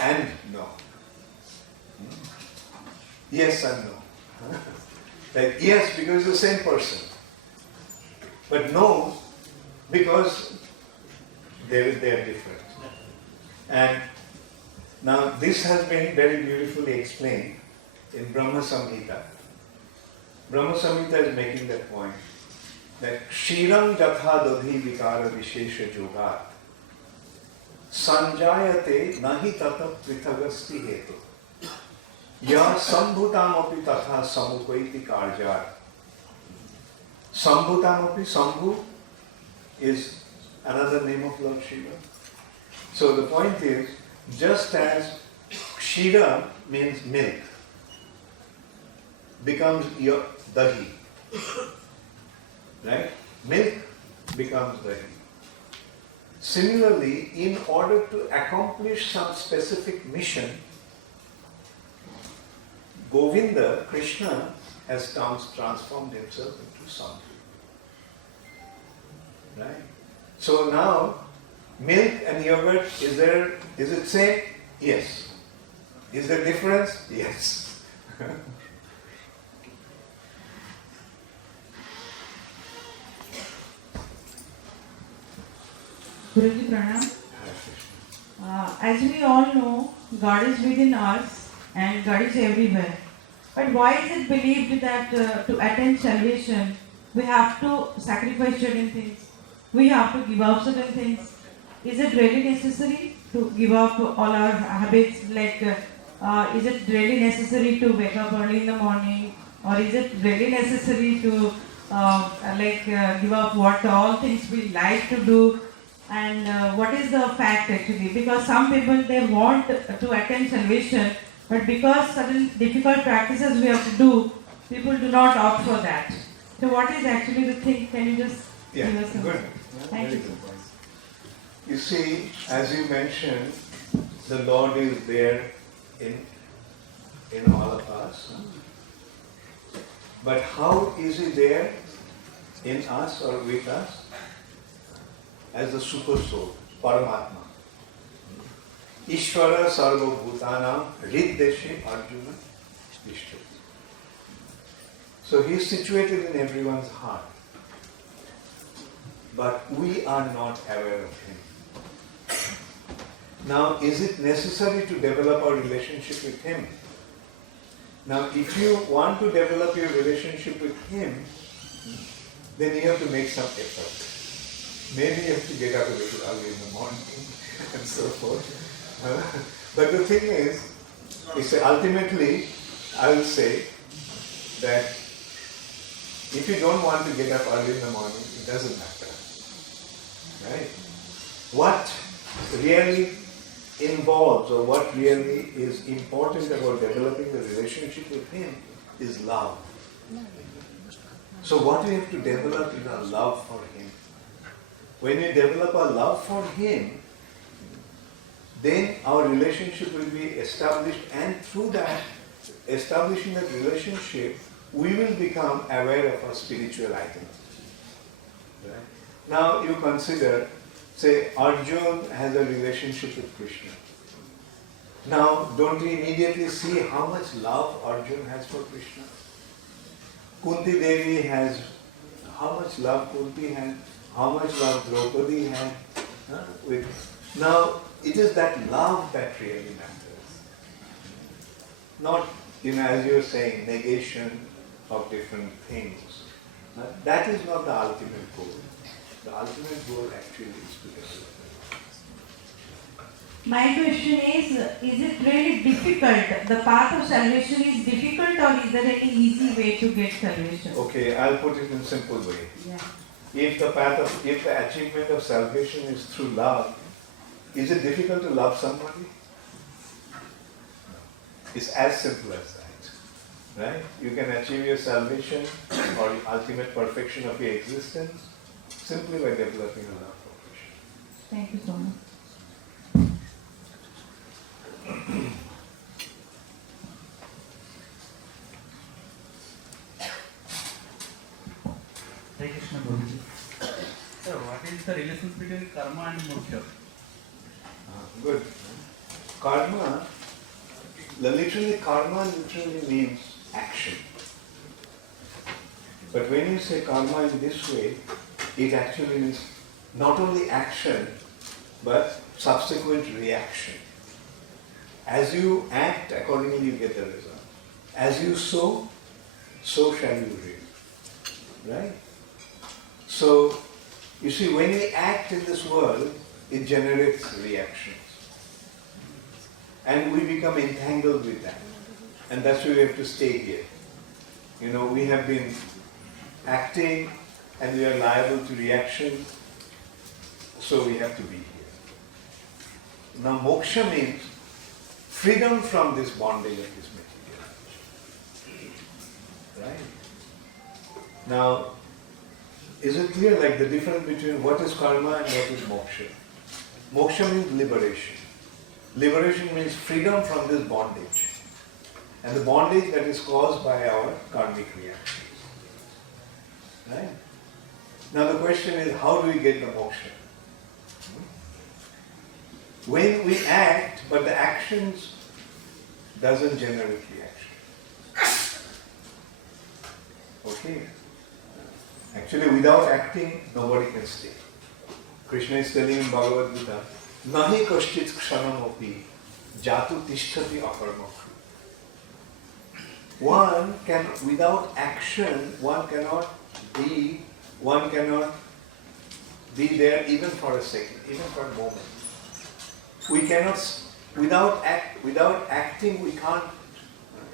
and no. Yes and no. Like yes, because it's the same person. But no, because they are different. And now this has been very beautifully explained in Brahma Samhita. Brahma Samhita is making that point that Kshiram Jatha Dadhi Vikara Vishesha Jogat Sanjayate Nahi Tata Prithagasti Hetu Ya Sambhutamapi Tatha Samupaiti Karjar. Sambhutamapi, Sambhu is another name of Lord Shiva. So the point is, just as Kshira means milk, becomes your dahi, right? Milk becomes dahi. Similarly, in order to accomplish some specific mission, Govinda, Krishna, has transformed himself into something. Right? So now, milk and yogurt, is it same? Yes. Is there difference? Yes. Guruji Pranam. As we all know, God is within us and God is everywhere. But why is it believed that to attain salvation, we have to sacrifice certain things? We have to give up certain things. Is it really necessary to give up all our habits? Like, is it really necessary to wake up early in the morning? Or is it really necessary to give up what all things we like to do? And what is the fact actually? Because some people they want to attain salvation, but because certain difficult practices we have to do, people do not opt for that. So what is actually the thing? Can you just give us some? Good. Thank Very you. good. You see, as you mentioned, the Lord is there in all of us. But how is He there in us or with us? As the super soul, Paramatma. Ishvara sarva bhutanam hriddeshe arjuna tishtati. So He is situated in everyone's heart. But we are not aware of Him. Now, is it necessary to develop our relationship with Him? Now, if you want to develop your relationship with Him, then you have to make some effort. Maybe you have to get up a little early in the morning and so forth. But the thing is ultimately, I will say that if you don't want to get up early in the morning, it doesn't matter. Right? What really involves or what really is important about developing the relationship with Him is love. So what we have to develop is our love for Him. When we develop our love for Him, then our relationship will be established, and through that, establishing that relationship, we will become aware of our spiritual identity. Right? Now you consider, say, Arjuna has a relationship with Krishna. Now, don't we immediately see how much love Arjuna has for Krishna? Kunti Devi has, how much love Kunti had, how much love Draupadi had. Now, it is that love that really matters. Not, as you're saying, negation of different things. That is not the ultimate goal. The ultimate goal actually is to develop. My question is it really difficult? The path of salvation is difficult, or is there any easy way to get salvation? Okay, I'll put it in a simple way. Yeah. If the achievement of salvation is through love, is it difficult to love somebody? It's as simple as that. Right? You can achieve your salvation or the ultimate perfection of your existence simply by developing a love for Krishna. Thank you so much. Thank you, Krishna. So, what is the relation between karma and moksha? Good. Karma, karma literally means action. But when you say karma in this way, it actually means not only action, but subsequent reaction. As you act, accordingly you get the result. As you sow, so shall you reap. Right? So, you see, when we act in this world, it generates reactions. And we become entangled with that. And that's why we have to stay here. We have been acting and we are liable to reaction, so we have to be here. Now, moksha means freedom from this bondage of this material. Right? Now, is it clear, like the difference between what is karma and what is moksha? Moksha means liberation. Liberation means freedom from this bondage. And the bondage that is caused by our karmic reactions. Right? Now the question is, how do we get the moksha? When we act, but the actions doesn't generate reaction. Okay? Actually, without acting, nobody can stay. Krishna is telling in Bhagavad Gita, nahi kaschit ksanamopi jatu tishtati akarma. One can, without action, one cannot be there even for a second, even for a moment. We cannot, without acting, we can't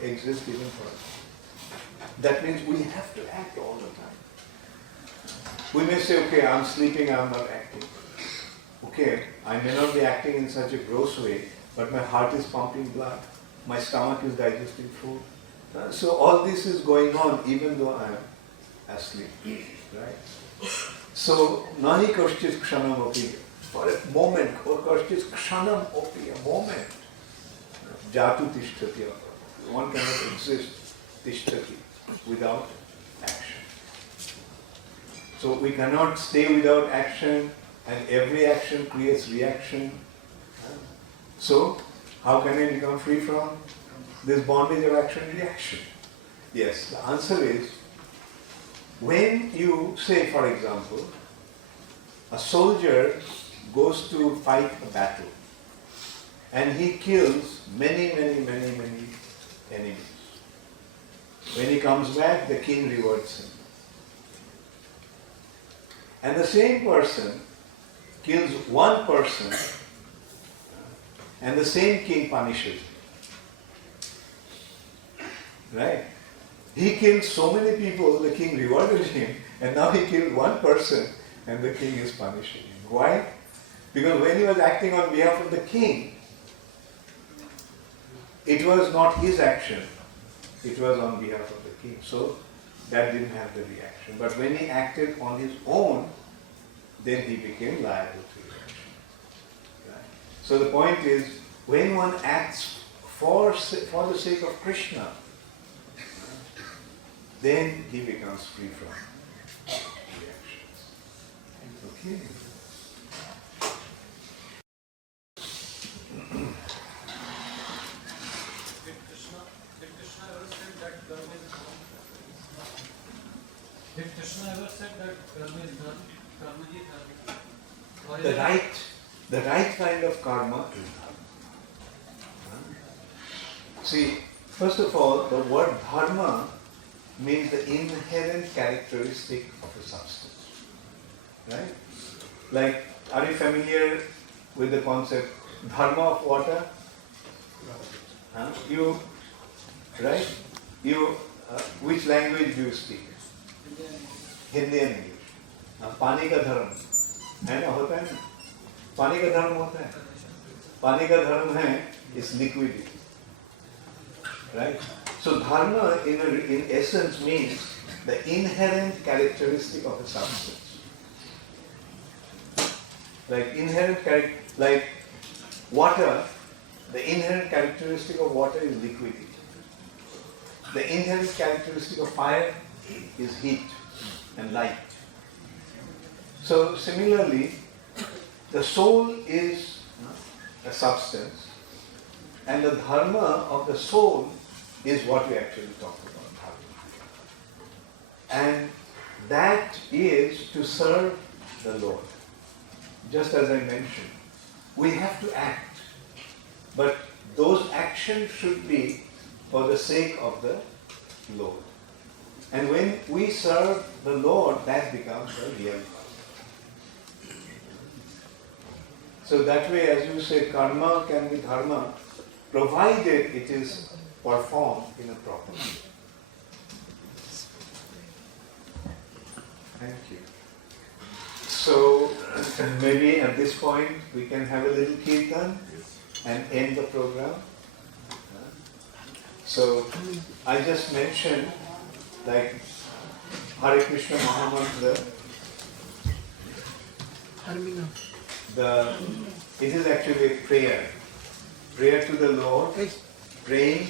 exist even for a moment. That means we have to act all the time. We may say, okay, I'm sleeping, I'm not acting. Okay, I may not be acting in such a gross way, but my heart is pumping blood, my stomach is digesting food. So all this is going on even though I am asleep, right? So, nahi kaschit kshanam api, for a moment, or kaschit kshanam api, a moment, jatu tishtati, one cannot exist tishtati without action. So we cannot stay without action, and every action creates reaction. So, how can I become free from this bondage of action and reaction? Yes, the answer is, when you say, for example, a soldier goes to fight a battle and he kills many enemies. When he comes back, the king rewards him. And the same person kills one person and the same king punishes him. Right? He killed so many people, the king rewarded him, and now he killed one person and the king is punishing him. Why? Because when he was acting on behalf of the king, it was not his action, it was on behalf of the king. So that didn't have the reaction. But when he acted on his own, then he became liable to reaction. Right? So the point is, when one acts for the sake of Krishna, then he becomes free from reactions. Okay. Did Krishna ever said that karma is done? Karma is done? Or is The right kind of karma is dharma. See, first of all, the word dharma means the inherent characteristic of a substance. Right? Like, are you familiar with the concept dharma of water? Which language do you speak? Hindi and English. पानी का धर्म है ना, होता है ना? पानी का धर्म होता है. पानी का धर्म है is liquidity. Right? So dharma in essence means the inherent characteristic of a substance. Like water, the inherent characteristic of water is liquidity. The inherent characteristic of fire is heat and light. So similarly, the soul is a substance, and the dharma of the soul is what we actually talk about, dharma. And that is to serve the Lord. Just as I mentioned, we have to act, but those actions should be for the sake of the Lord. And when we serve the Lord, that becomes the real karma. So that way, as you say, karma can be dharma, provided it is performed in a proper way. Thank you. So maybe at this point we can have a little kirtan and end the program. So I just mentioned, like Hare Krishna Mahamantra, it is actually a prayer to the Lord, praying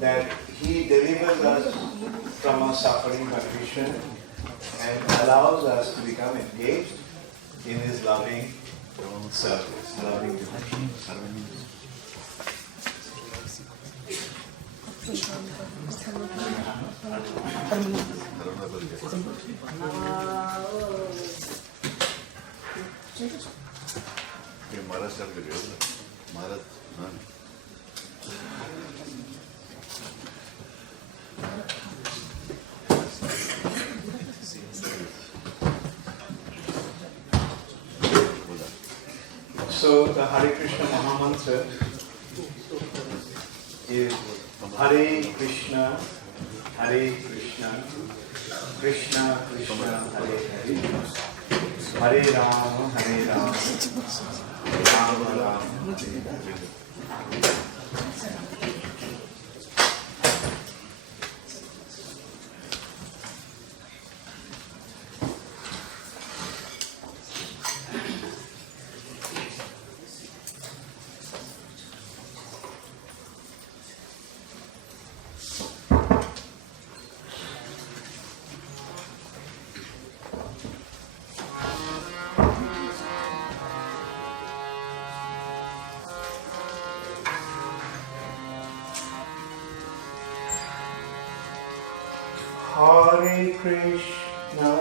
that He delivers us from our suffering condition and allows us to become engaged in His loving service, loving devotion. ये महाराज साहब के विरोध में महाराज हाँ So the Hare Krishna Mahamantra is Hare Krishna, Krishna Krishna, Hare Hare, Hare Rama, Rama Rama, Hare Hare. Hare Krishna,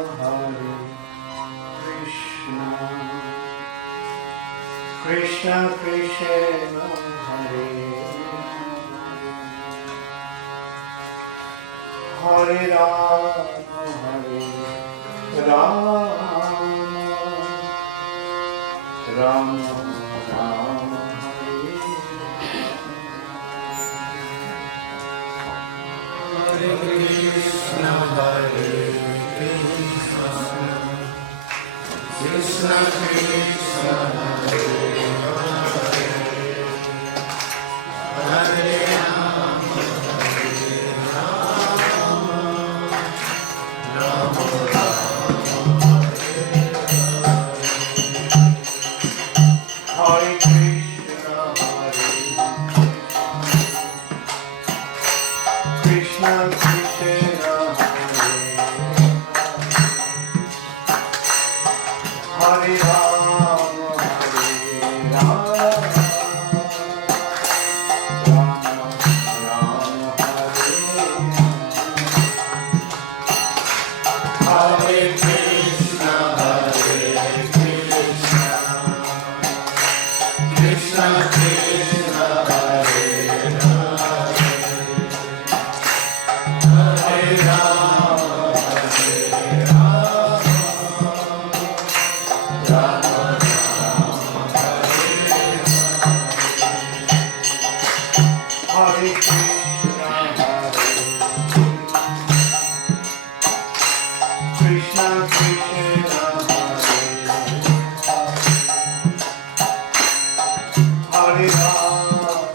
Krishna Krishna, Hare Hare Rama, Rama Rama Rama, Hare Krishna, Krishna Krishna, Hare Rama, Rama Rama, Hare Krishna, Krishna Krishna, Hare Rama, Rama Rama, Hare Krishna, Krishna Krishna, Hare Rama,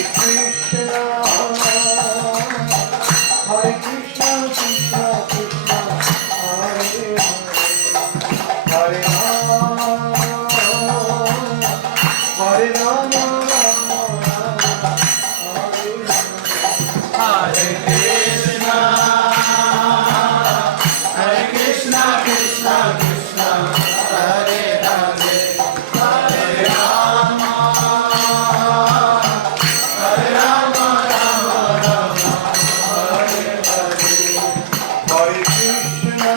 Hare Krishna, Hare Krishna, Krishna Krishna, Hare Hare, Hare Rama, Hare Rama, Hare Krishna, Hare Krishna, Krishna Krishna, Hare Hare, Hare Rama, Hare Rama, Rama Rama, Hare Hare, Hare Krishna,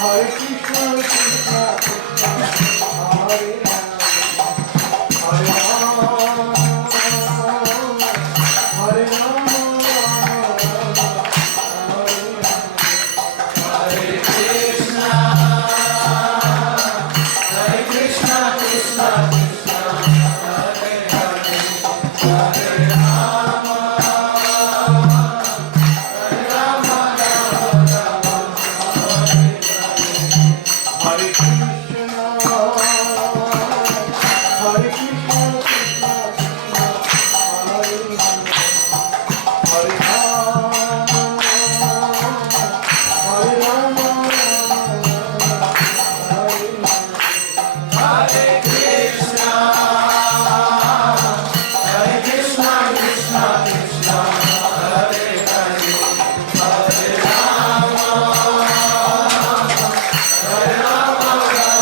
Hare Krishna, Krishna Krishna, Hare Hare, Hare Hare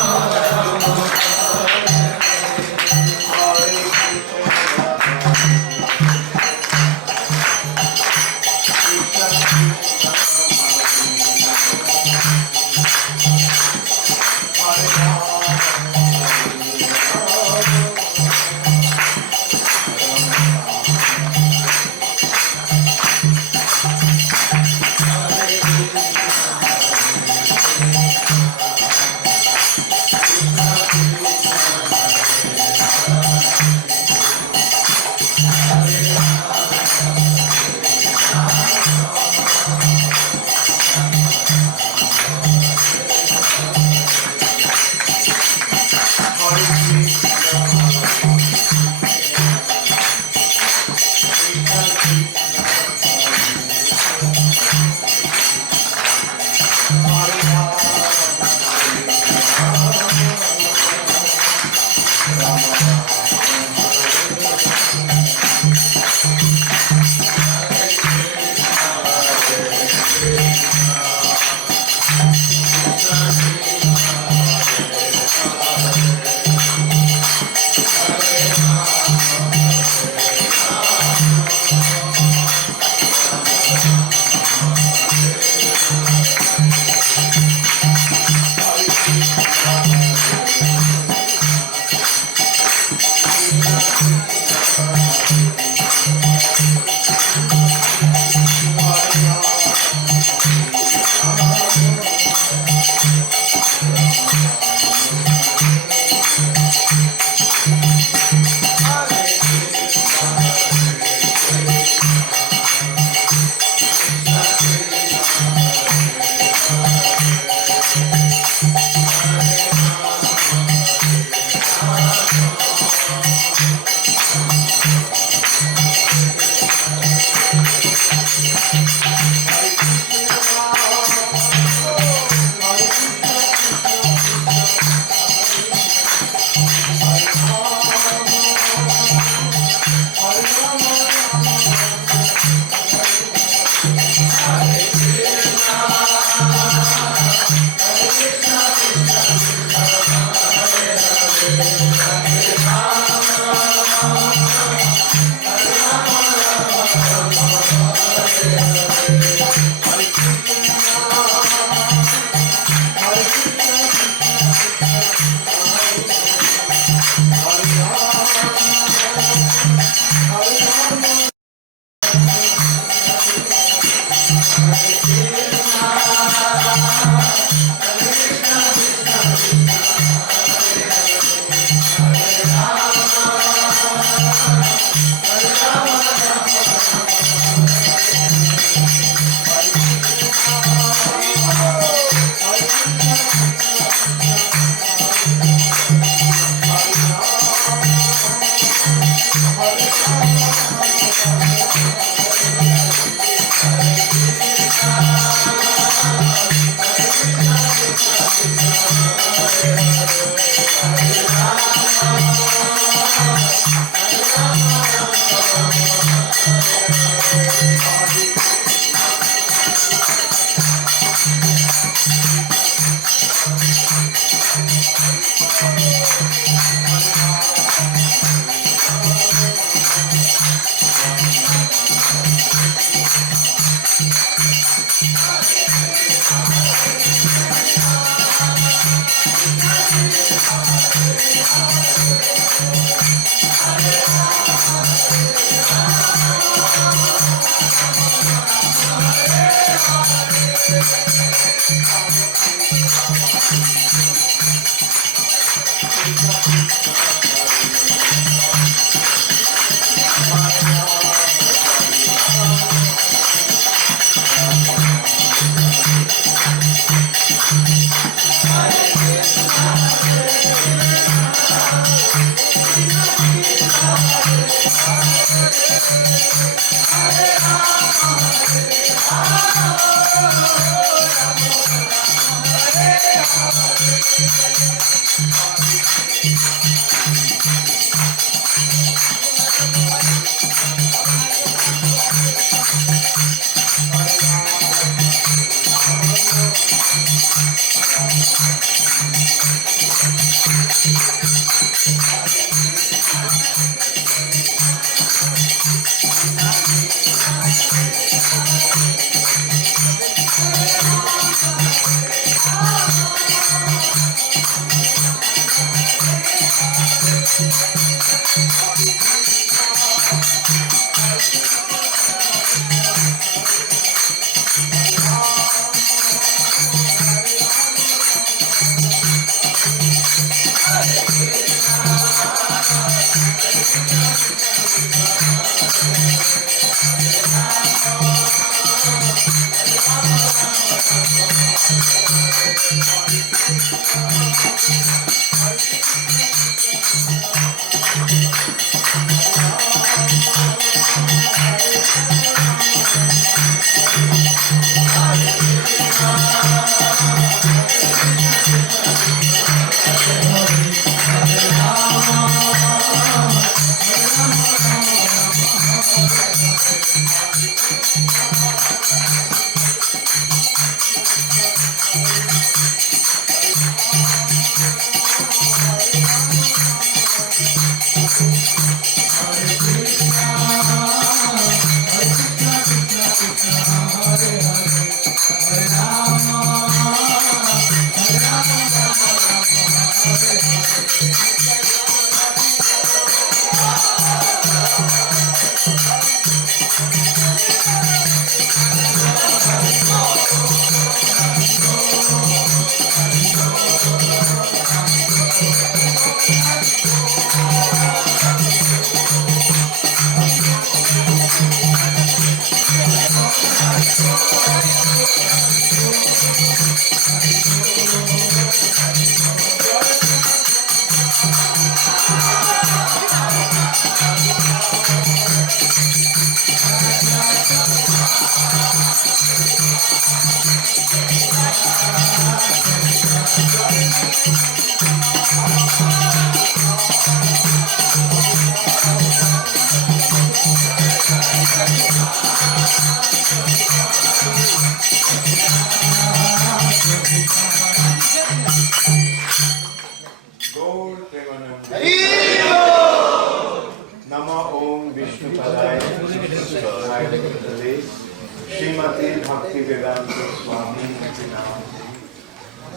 Shrimati भक्ति वेदांत स्वामी के नाम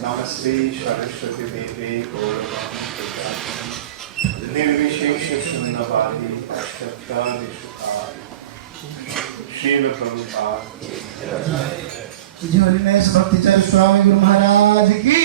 नमस्ते सरस्वती देवी गौरवाणी निर्विशेष शून्यवादी शिव प्रभुपाद भक्ति चारु स्वामी गुरु महाराज की